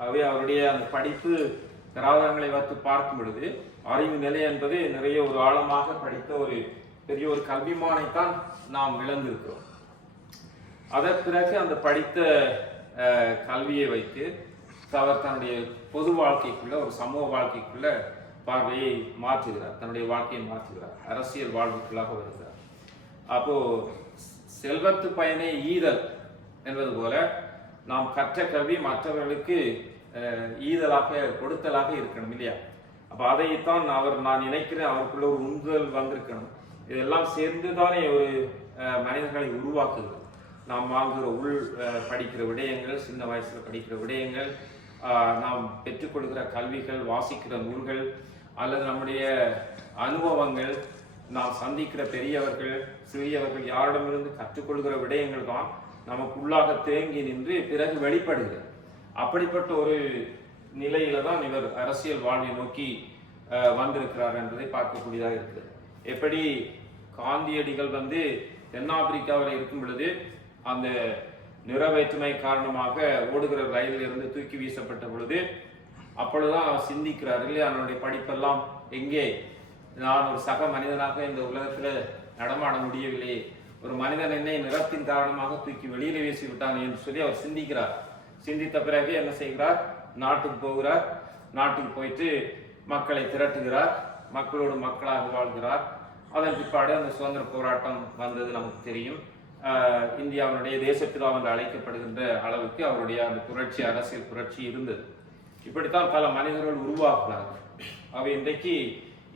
ஆகவே அவருடைய அந்த படிப்பு தராதரங்களை வைத்து பார்க்கும் பொழுது அறிவு நிலை என்பது நிறைய ஒரு ஆழமாக படித்த ஒரு பெரிய ஒரு கல்விமானைத்தான் நாம் இழந்திருக்கிறோம். அதன் பிறகு அந்த படித்த கல்வியை வைத்து அவர் தன்னுடைய பொது வாழ்க்கைக்குள்ள, ஒரு சமூக வாழ்க்கைக்குள்ள பார்வையை மாற்றுகிறார், தன்னுடைய வாழ்க்கையை மாற்றுகிறார், அரசியல் வாழ்வுக்குள்ளாக வருகிறார். அப்போ செல்வத்து பயனை ஈதல் என்பது போல நாம் கற்ற கல்வி மற்றவர்களுக்கு ஈதலாக கொடுத்தலாக இருக்கணும் இல்லையா? அப்போ அதைத்தான் நான் நினைக்கிறேன், அவருக்குள்ள ஒரு உந்துதல் வந்திருக்கணும். இதெல்லாம் சேர்ந்து தானே ஒரு மனிதர்களை உருவாக்குது. நாம் வாங்குகிற படிக்கிற விடயங்கள், சின்ன வயசுல படிக்கிற விடயங்கள், நாம் பெற்றுக்கொள்கிற கல்விகள், வாசிக்கிற நூல்கள், அல்லது நம்முடைய அனுபவங்கள், நாம் சந்திக்கிற பெரியவர்கள் சிறியவர்கள் யாரிடமிருந்து கற்றுக்கொள்கிற விடயங்கள் தான் நமக்குள்ளாக தேங்கி நின்று பிறகு வெளிப்படுகிறது. அப்படிப்பட்ட ஒரு நிலையில தான் இவர் அரசியல் வாழ்வை நோக்கி வந்திருக்கிறார் என்பதை பார்க்கக்கூடியதாக இருக்குது. எப்படி காந்தியடிகள் வந்து தென்னாப்பிரிக்காவில் இருக்கும் பொழுது அந்த நிறவேற்றுமை காரணமாக ஓடுகிற ரயிலில் இருந்து தூக்கி வீசப்பட்ட பொழுது அப்பொழுதுதான் அவர் சிந்திக்கிறார் இல்லையா, அவனுடைய படிப்பெல்லாம் எங்கே, நான் ஒரு சக மனிதனாக இந்த உலகத்துல நடமாட முடியவில்லை, ஒரு மனிதன் என்னை நிறத்தின் காரணமாக தூக்கி வெளியில வீசி விட்டான் என்று சொல்லி அவர் சிந்திக்கிறார். சிந்தித்த பிறகு என்ன செய்கிறார், நாட்டுக்கு போகிறார். நாட்டுக்கு போயிட்டு மக்களை திரட்டுகிறார், மக்களோடு மக்களாக வாழ்கிறார். அதன் பிற்பாடு அந்த சுதந்திர போராட்டம் வந்தது நமக்கு தெரியும். இந்தியாவினுடைய தேசப்பிதா என்று அழைக்கப்படுகின்ற அளவுக்கு அவருடைய அந்த புரட்சி, அரசியல் புரட்சி இருந்தது. இப்படித்தான் பல மனிதர்கள் உருவாக்குகிறார்கள். அவை இன்றைக்கு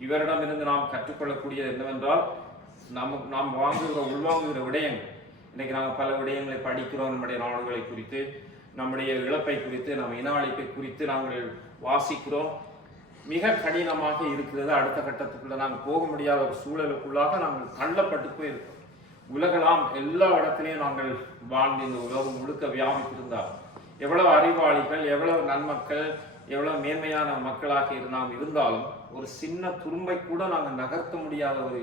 இவரிடமிருந்து நாம் கற்றுக்கொள்ளக்கூடியது என்னவென்றால், நாம் உள்வாங்குகிற விடயங்கள். இன்றைக்கு நாங்கள் பல விடயங்களை படிக்கிறோம். நம்முடைய நாடுகளை குறித்து, நம்முடைய இழப்பை குறித்து, நம்ம இன அழிப்பை குறித்து நாங்கள் வாசிக்கிறோம். மிக கடினமாக இருக்கிறது. அடுத்த கட்டத்துக்குள்ள நாங்கள் போக முடியாத ஒரு சூழலுக்குள்ளாக நாங்கள் தள்ளப்பட்டு போயிருக்கோம். உலகெல்லாம் எல்லா இடத்திலையும் நாங்கள் வாழ்ந்து இந்த உலகம் முழுக்க வியாபித்திருந்தால் எவ்வளவு அறிவாளிகள், எவ்வளவு நன்மக்கள், எவ்வளவு மேன்மையான மக்களாக நாம் இருந்தாலும் ஒரு சின்ன துரும்பை கூட நாங்கள் நகர்த்த முடியாத ஒரு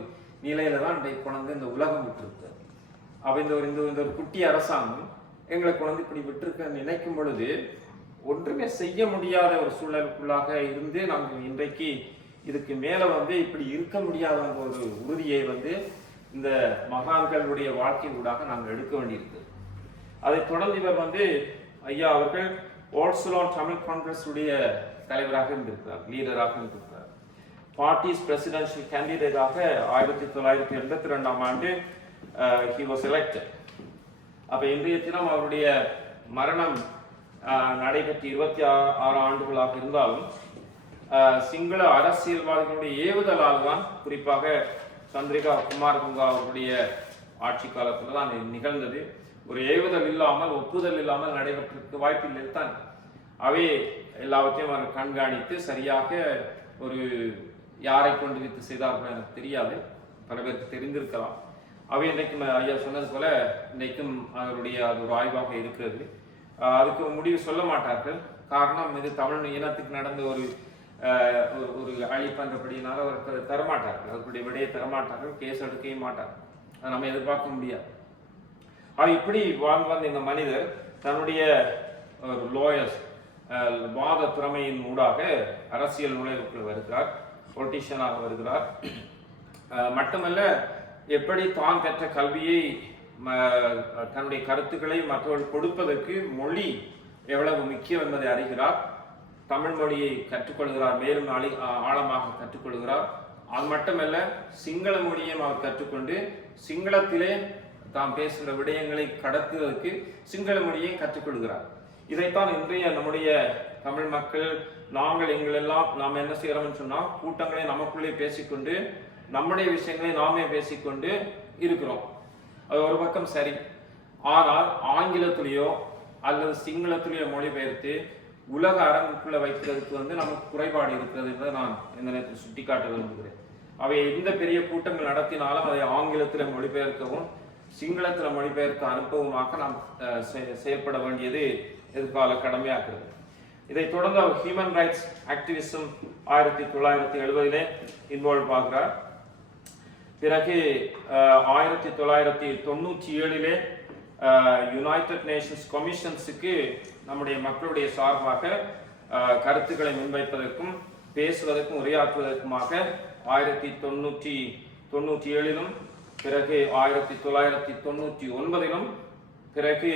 நிலையில தான் இன்றைக்கு கொண்டு இந்த உலகம் விட்டுருக்கு. அப்ப இந்த ஒரு குட்டி அரசாங்கம் எங்களை கொண்டு இப்படி விட்டுருக்க நினைக்கும் பொழுது ஒன்றுமே செய்ய முடியாத ஒரு சூழலுக்குள்ளாக இருந்து நாங்கள் இன்றைக்கு இதுக்கு மேல இப்படி இருக்க முடியாத ஒரு உறுதியை இந்த மகான்களுடைய வாழ்க்கை ஊடாக நாங்கள் எடுக்க வேண்டியிருக்கு. அதை தொடர்ந்து இவர் ஐயா அவர்கள் ஓல்சலோன் தமிழ் காங்கிரஸ் உடைய தலைவராக இருந்திருக்கிறார், லீடராக இருந்திருக்கிறார். பார்ட்டிஸ் பிரசிடென்ஷியல் கேண்டிடேட்டாக 1982 he was elected. அப்ப இன்றைய தினம் அவருடைய மரணம் நடைபெற்று 26 ஆண்டுகளாக இருந்தாலும் சிங்கள அரசியல்வாதிகளுடைய ஏவுதலால் தான், குறிப்பாக சந்திரிகா குமாரதுங்கா அவருடைய ஆட்சி காலத்துல தான் நிகழ்ந்தது. ஒரு ஏவுதல் இல்லாமல், ஒப்புதல் இல்லாமல் நடைபெற்றிருக்க வாய்ப்பில்லை தான். அவை எல்லாவற்றையும் அவர் கண்காணித்து சரியாக ஒரு யாரை கொண்டு வித்து செய்தார்கள் எனக்கு தெரியாது, பல பேருக்கு தெரிந்திருக்கலாம். அவை இன்றைக்கும் ஐயா சொன்னது போல இன்றைக்கும் அது ஒரு ஆய்வாக இருக்கிறது. அதுக்கு முடிவு சொல்ல மாட்டார்கள். காரணம் இது தமிழ் இனத்துக்கு நடந்த ஒரு அழிப்பன்றபடினால அவர்கள் தரமாட்டார்கள், அவர்களுடைய விடையை தரமாட்டார்கள், கேஸ் எடுக்கவே மாட்டார்கள். அதை நம்ம எதிர்பார்க்க முடியாது. இப்படி வாழ்ந்து இந்த மனிதர் தன்னுடைய ஒரு லோயர்ஸ் வாத திறமையின் ஊடாக அரசியல் நுழைவுக்குள் வருகிறார், பொலிட்டிஷியனாக வருகிறார். மட்டுமல்ல, எப்படி தான் பெற்ற கல்வியை தன்னுடைய கருத்துக்களை மற்றவர்கள் கொடுப்பதற்கு மொழி எவ்வளவு முக்கியம் என்பதை அறிகிறார். தமிழ் மொழியை கற்றுக்கொள்கிறார், மேலும் ஆழமாக கற்றுக்கொள்கிறார். அது மட்டுமல்ல, சிங்கள மொழியையும் அவர் கற்றுக்கொண்டு சிங்களத்திலே தாம் பேசுகிற விடயங்களை கடத்துவதற்கு சிங்கள மொழியை கற்றுக்கொள்கிறார். இதைத்தான் இன்றைய நம்முடைய தமிழ் மக்கள் நாம் என்ன செய்யறோம்னு சொன்னா, கூட்டங்களை நமக்குள்ளே பேசிக்கொண்டு நம்முடைய விஷயங்களை நாமே பேசிக்கொண்டு இருக்கிறோம். அது ஒரு பக்கம் சரி. ஆனால் ஆங்கிலத்திலேயோ அல்லது சிங்களத்திலேயோ மொழிபெயர்த்து உலக அரங்குக்குள்ள வைக்கிறதுக்கு நமக்கு குறைபாடு இருக்கிறது என்பதை நான் இந்த நேரத்தில் சுட்டிக்காட்ட விரும்புகிறேன். அவை எந்த பெரிய கூட்டங்கள் நடத்தினாலும் அதை ஆங்கிலத்தில் மொழிபெயர்க்கவும் சிங்களத்தில் மொழிபெயர்த்து அனுப்பவுமாக நாம் செயல்பட வேண்டியது எதிர்கால கடமையாகிறது. இதை தொடர்ந்து அவர் ஹியூமன் ரைட்ஸ் ஆக்டிவிசம் 1970 இன்வால்வ் ஆகிறார். பிறகு 1997 யுனைடெட் நேஷன்ஸ் கமிஷன்ஸுக்கு நம்முடைய மக்களுடைய சார்பாக கருத்துக்களை முன்வைப்பதற்கும் பேசுவதற்கும் உரையாற்றுவதற்குமாக 1997 பிறகு 1999 பிறகு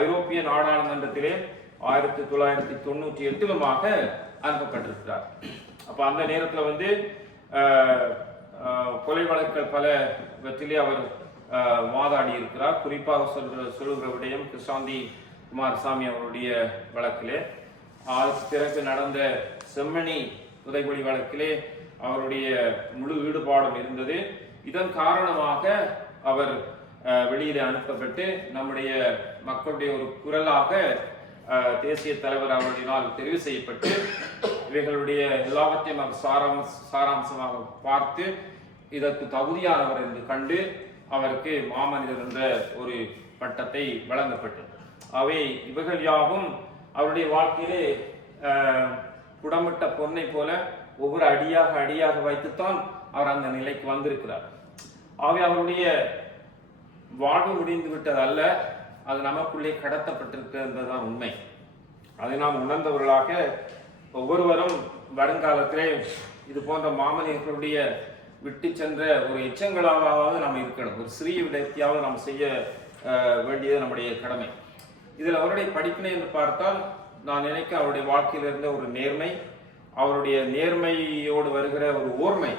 ஐரோப்பிய நாடாளுமன்றத்திலே 1998 அனுப்பப்பட்டிருக்கிறார். அப்ப அந்த நேரத்தில் கொலை வழக்குகள் பலவற்றிலே அவர் வாதாடி இருக்கிறார். குறிப்பாக சொல்லுகிற விடயம் கிருஷாந்தி குமாரசாமி அவருடைய வழக்கிலே, அதற்கு பிறகு நடந்த செம்மணி புதைகுழி வழக்கிலே அவருடைய முழு ஈடுபாடும் இருந்தது. இதன் காரணமாக அவர் வெளியிலே அனுப்பப்பட்டு நம்முடைய மக்களுடைய ஒரு குரலாக தேசிய தலைவர் அவர்களினால் தெரிவு செய்யப்பட்டு இவைகளுடைய எல்லாவற்றையும் அவர் சாராம்சமாக பார்த்து இதற்கு தகுதியானவர் என்று கண்டு அவருக்கு மாமனிதர் என்ற ஒரு பட்டத்தை வழங்கப்பட்டது. அவை இவைகள் யாவும் அவருடைய வாழ்க்கையிலே புடமிட்ட பொன்னை போல ஒவ்வொரு அடியாக வைத்துத்தான் அவர் அந்த நிலைக்கு வந்திருக்கிறார். அவை அவருடைய வாழ்வு முடிந்து விட்டது அல்ல, அது நமக்குள்ளே கடத்தப்பட்டிருக்கிறது என்பதுதான் உண்மை. அதை நாம் உணர்ந்தவர்களாக ஒவ்வொருவரும் வருங்காலத்திலே இது போன்ற மாமனிதர்களுடைய விட்டு சென்ற ஒரு எச்சங்களாவது நாம் இருக்கணும். ஒரு சிறிய விடயத்தையாவது நாம் செய்ய வேண்டியது நம்முடைய கடமை. இதில் அவருடைய படிப்பினை என்று பார்த்தால் நான் நினைக்க அவருடைய வாழ்க்கையில் இருந்த ஒரு நேர்மை, அவருடைய நேர்மையோடு வருகிற ஒரு ஓர்மை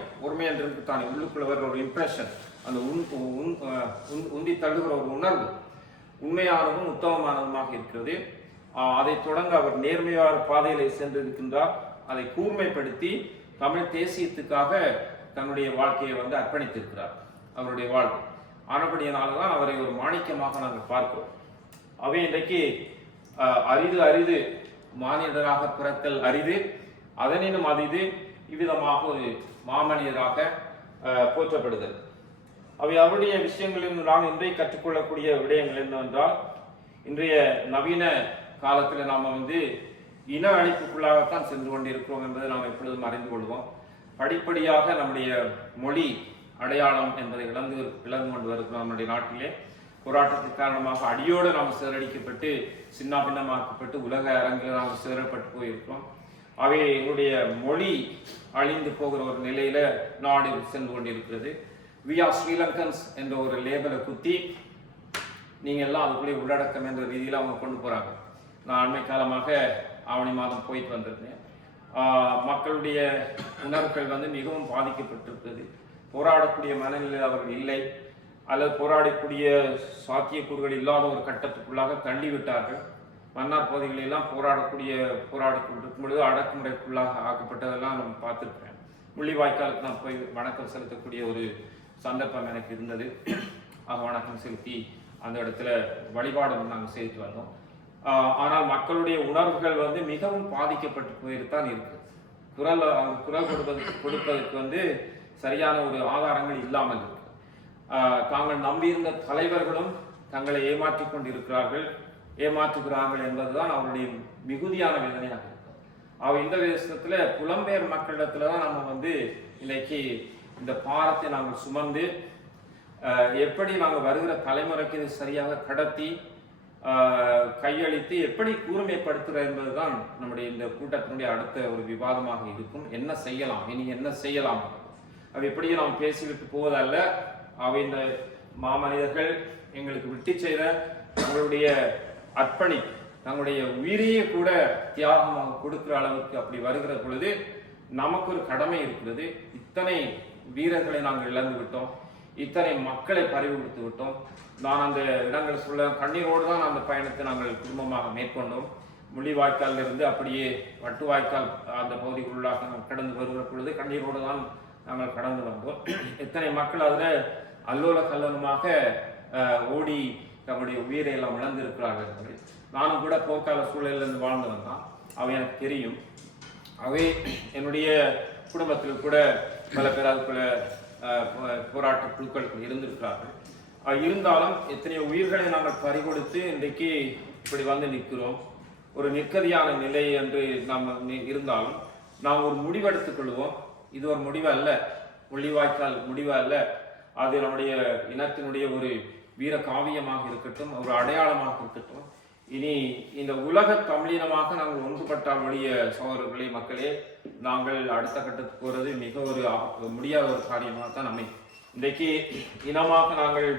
என்று தான் உள்ளுக்குள்ள வருகிற ஒரு இம்ப்ரெஷன், அந்த உந்தி தள்ளுகிற ஒரு உணர்வு உண்மையானதும் உத்தமமானதுமாக இருக்கிறது. அதை தொடங்க அவர் நேர்மையான பாதையிலே சென்றிருக்கின்றார். அதை கூர்மைப்படுத்தி தமிழ் தேசியத்துக்காக தன்னுடைய வாழ்க்கையை அர்ப்பணித்திருக்கிறார். அவருடைய வாழ்வு ஆனபடியினால்தான் அவரை ஒரு மாணிக்கமாக நாங்கள் பார்க்கிறோம். அவை இன்றைக்கு அரிது மானிடராக பிறத்தல் அரிது, அதனினும் அரிது இவ்விதமாக ஒரு மாமனிதராக போற்றப்படுகிறது. அவை அவருடைய விஷயங்களில் நாம் இன்றைய கற்றுக்கொள்ளக்கூடிய விடயங்கள் என்னவென்றால், இன்றைய நவீன காலத்தில் நாம் இன அழிப்புக்குள்ளாகத்தான் சென்று கொண்டிருக்கிறோம் என்பதை நாம் எப்பொழுதும் அறிந்து கொள்வோம். படிப்படியாக நம்முடைய மொழி அடையாளம் என்பதை இழந்து கொண்டு வருகிறோம். நம்முடைய நாட்டிலே போராட்டத்தின் காரணமாக அடியோடு நாம் சிதறடிக்கப்பட்டு சின்னாபின்னமாக்கப்பட்டு உலக அரங்கில் நாம் சிதறப்பட்டு போயிருக்கிறோம். அவை எங்களுடைய மொழி அழிந்து போகிற ஒரு நிலையில நாடு சென்று கொண்டிருக்கிறது. வி ஆர் ஸ்ரீலங்கன்ஸ் என்ற ஒரு லேபலை குத்தி நீங்க எல்லாம் அதுக்குள்ளே உள்ளடக்கம் என்ற ரீதியில் அவங்க கொண்டு போறாங்க. நான் அண்மை காலமாக ஆவணி மாதம் போயிட்டு வந்திருந்தேன். மக்களுடைய உணர்வுகள் மிகவும் பாதிக்கப்பட்டிருக்கிறது. போராடக்கூடிய மனநிலையில் அவர்கள் இல்லை, அல்லது போராடக்கூடிய சாத்தியக்கூறுகள் இல்லாத ஒரு கட்டத்துக்குள்ளாக தள்ளிவிட்டார்கள். மன்னார் பகுதிகளெல்லாம் போராடி கொண்டிருக்கும் பொழுது அடக்குமுறைக்குள்ளாக ஆக்கப்பட்டதெல்லாம் நம்ம பார்த்துருக்கிறேன். முள்ளிவாய்க்காலுக்கு நான் போய் வணக்கம் செலுத்தக்கூடிய ஒரு சந்தர்ப்பம் எனக்கு இருந்தது. வணக்கம் செலுத்தி அந்த இடத்துல வழிபாடு நாங்கள் செய்து வந்தோம். ஆனால் மக்களுடைய உணர்வுகள் மிகவும் பாதிக்கப்பட்டு போயிருத்தான் இருக்கு. குரல் கொடுப்பதற்கு சரியான ஒரு ஆதாரங்கள் இல்லாமல் இருக்கு. தாங்கள் நம்பியிருந்த தலைவர்களும் தங்களை ஏமாற்றிக் கொண்டிருக்கிறார்கள், ஏமாற்றுகிறார்கள் என்பதுதான் அவருடைய மிகுதியான வேதனையாக இருக்கு. இந்த விதத்துல புலம்பெயர் மக்களிடத்துல தான் நம்ம வந்து இன்னைக்கு இந்த பாரத்தை நாங்கள் சுமந்து எப்படி நாங்கள் வருகிற தலைமுறைக்கு இது சரியாக கடத்தி கையளித்து எப்படி கூர்மைப்படுத்துகிறது என்பதுதான் நம்முடைய இந்த கூட்டத்தினுடைய அடுத்த ஒரு விவாதமாக இருக்கும். என்ன செய்யலாம், இனி என்ன செய்யலாம், அவை எப்படியும் நாம் பேசிவிட்டு போவதல்ல. அவை இந்த மாமனிதர்கள் எங்களுக்கு விட்டு செய்த தங்களுடைய அர்ப்பணி, தங்களுடைய உயிரையே கூட தியாகமாக கொடுக்கிற அளவுக்கு அப்படி வருகிற பொழுது நமக்கு ஒரு கடமை இருக்கிறது. இத்தனை வீரர்களை நாங்கள் இழந்து விட்டோம், இத்தனை மக்களை பறிவு கொடுத்து விட்டோம். நான் அந்த இடங்கள் சொல்ல கண்ணீரோடு தான் அந்த பயணத்தை நாங்கள் குடும்பமாக மேற்கொண்டோம். முள்ளிவாய்க்காலில் இருந்து அப்படியே வட்டுவாய்க்கால் அந்த பகுதிக்குள்ளாக நாங்கள் கடந்து வருகிற பொழுது கண்ணீரோடு தான் நாங்கள் கடந்து வந்தோம். எத்தனை மக்கள் அதில் அல்லோல கல்லோலமாக ஓடி தங்களுடைய உயிரை எல்லாம் இழந்திருக்கிறார்கள். நானும் கூட போர்க்கால சூழலிலிருந்து வாழ்ந்து வந்தான், அவை எனக்கு தெரியும். அவை என்னுடைய குடும்பத்தில் கூட பல பேர் அதுக்குள்ள போராட்ட குழுக்கள் இருந்திருக்கிறார்கள். இருந்தாலும் எத்தனையோ உயிர்களை நாங்கள் பறிகொடுத்து இன்றைக்கு இப்படி வந்து நிற்கிறோம். ஒரு நிற்கதியான நிலை என்று நாம் இருந்தாலும் நாம் ஒரு முடிவெடுத்துக் கொள்வோம். இது ஒரு முடிவு அல்ல, முள்ளிவாய்க்கால் முடிவு அல்ல. அது நம்முடைய இனத்தினுடைய ஒரு வீர காவியமாக இருக்கட்டும், ஒரு அடையாளமாக இருக்கட்டும். இனி இந்த உலக தமிழினமாக நாங்கள் ஒன்றுபட்டால் ஒழிய சகோதரர்களே, மக்களே, நாங்கள் அடுத்த கட்டத்துக்கு போகிறது மிக ஒரு முடியாத ஒரு காரியமாக தான் நம்மை இன்றைக்கு இனமாக நாங்கள்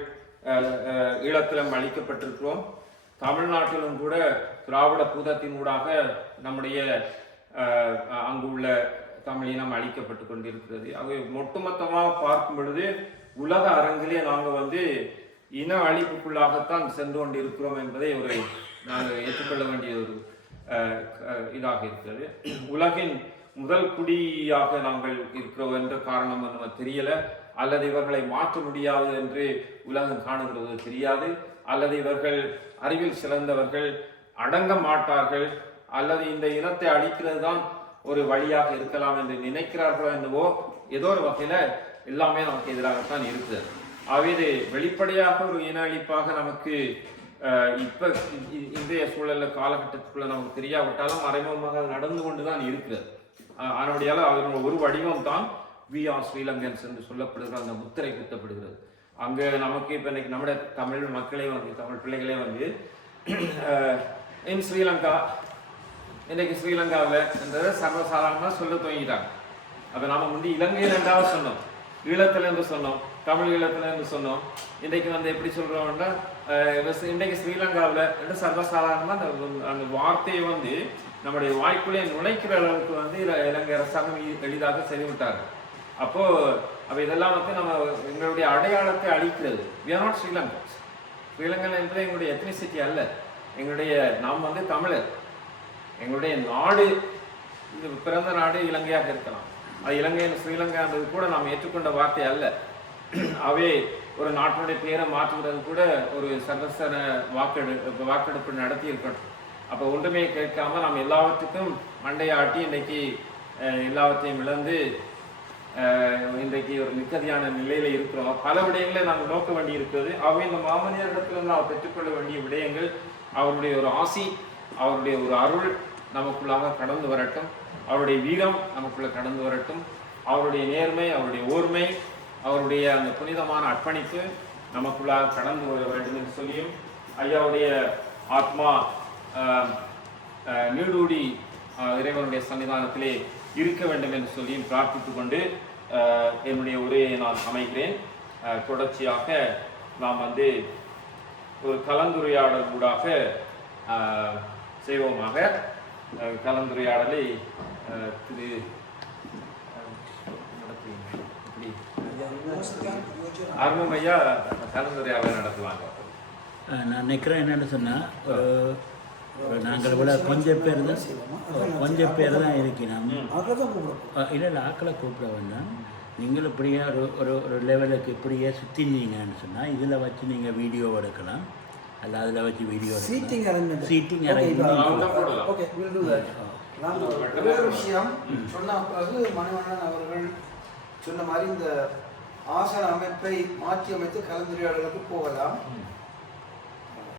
ஈழத்திலும் அளிக்கப்பட்டிருக்கிறோம். தமிழ்நாட்டிலும் கூட திராவிட பூதத்தினூடாக நம்முடைய அங்கு உள்ள தமிழினம் அளிக்கப்பட்டு கொண்டிருக்கிறது. அவை ஒட்டுமொத்தமாக பார்க்கும் பொழுது உலக அரங்கிலே நாங்கள் வந்து இன அழிப்புக்குள்ளாகத்தான் சென்று கொண்டிருக்கிறோம் என்பதை நாங்கள் ஏற்றுக்கொள்ள வேண்டிய ஒரு இதாக இருக்கிறது. உலகின் முதல் குடியாக நாங்கள் இருக்கிறோம் என்ற காரணம் நம்ம தெரியல, அல்லது இவர்களை மாற்ற முடியாது என்று உலகம் காணுகிறது தெரியாது, அல்லது இவர்கள் அறிவில் சிறந்தவர்கள் அடங்க மாட்டார்கள், அல்லது இந்த இனத்தை அழிக்கிறது தான் ஒரு வழியாக இருக்கலாம் என்று நினைக்கிறார்களோ என்னவோ, ஏதோ ஒரு வகையில எல்லாமே நமக்கு எதிராகத்தான் இருக்குது. ஆகவே இது வெளிப்படையாக ஒரு இன அழிப்பாக நமக்கு இப்ப இன்றைய சூழல்ல காலகட்டத்துக்குள்ள நமக்கு தெரியாவிட்டாலும் மறைமுகமாக அது நடந்து கொண்டுதான் இருக்கிறது. அதனுடைய அதனுடைய ஒரு வடிவம் தான் வி ஆர் ஸ்ரீலங்கன்ஸ் என்று சொல்லப்படுகிற அந்த முத்திரை குத்தப்படுகிறது. அங்க நமக்கு இப்ப இன்னைக்கு நம்முடைய தமிழ் மக்களே வந்து, தமிழ் பிள்ளைகளே வந்து இன் ஸ்ரீலங்கா, இன்னைக்கு ஸ்ரீலங்காவில் என்றதை சர்வசாதாரணமாக சொல்ல துவங்கிட்டாங்க. அதை நாம முந்தி இலங்கையில் ரெண்டாவது சொன்னோம், ஈழத்துல இருந்து சொன்னோம், தமிழ் ஈழத்துல இருந்து சொன்னோம். இன்றைக்கு வந்து எப்படி சொல்றோம்னா இன்றைக்கு ஸ்ரீலங்காவில் என்று சர்வசாதாரணமாக அந்த வார்த்தையை வந்து நம்முடைய வாய்க்குள்ளே நுழைக்கிற அளவுக்கு வந்து இலங்கை அரசாங்கம் எளிதாக செய்துவிட்டார்கள். அப்போ இதெல்லாம் வந்து நம்ம எங்களுடைய அடையாளத்தை அழிக்கிறது. we are not Sri Lankans. Sri Lankan என்பது எங்களுடைய எத்னிசிட்டி அல்ல, நாம் வந்து தமிழர். எங்களுடைய நாடு, இது பிறந்த நாடு இலங்கையாக இருக்கலாம், அது இலங்கை ஸ்ரீலங்கான்றது கூட நாம் ஏற்றுக்கொண்ட வார்த்தை அல்ல. அவை ஒரு நாட்டினுடைய பேரை மாற்றுகிறது கூட ஒரு சர்வசர வாக்கெடுப்பு நடத்தி இருக்கணும். அப்போ ஒன்றுமே கேட்காம நாம் எல்லாவற்றுக்கும் மண்டையாட்டி இன்றைக்கி எல்லாவற்றையும் இழந்து இன்றைக்கு ஒரு நிம்மதியான நிலையில இருக்கிறோம். பல விடயங்களை நாங்கள் நோக்க வேண்டி இருக்கிறது. அவை இந்த மாமனிதரிடத்தில் நாம் பெற்றுக்கொள்ள வேண்டிய விடயங்கள், அவருடைய ஒரு ஆசி, அவருடைய ஒரு அருள் நமக்குள்ளாக கடந்து வரட்டும், அவருடைய வீரம் நமக்குள்ள கடந்து வரட்டும், அவருடைய நேர்மை, அவருடைய ஓர்மை, அவருடைய அந்த புனிதமான அர்ப்பணிப்பு நமக்குள்ளாக கடந்து வர வேண்டும் என்று சொல்லியும், ஐயாவுடைய ஆத்மா நீடூடி இறைவனுடைய சன்னிதானத்திலே இருக்க வேண்டும் என்று சொல்லியும் பிரார்த்தித்துக் கொண்டு என்னுடைய உரையை நான் அமைக்கிறேன். தொடர்ச்சியாக நாம் வந்து ஒரு கலந்துரையாடல் ஊடாக செய்வோமாக. கலந்துரையாடலை திரு அருமையா கலந்துரையாடல் நடத்துவாங்க. நான் நினைக்கிறேன் என்னென்னு சொன்னால், நாங்கள் இவ்வளோ கொஞ்சம் பேர் தான் இருக்கிறோம். இல்லை ஆக்களை கூப்பிட வேண்டாம், நீங்கள் இப்படியே ஒரு லெவலுக்கு இப்படியே சுற்றினீங்கன்னு சொன்னால் இதில் வச்சு நீங்கள் வீடியோ எடுக்கலாம், அல்ல அதில் வச்சு வீடியோ சீட்டிங் ஒரு விஷயம் சொன்ன பிறகு மணிவண்ணன் அவர்கள் சொன்ன மாதிரி இந்த ஆசன அமைப்பை மாற்றி அமைத்து கலந்துரையாடலுக்கு போகலாம்.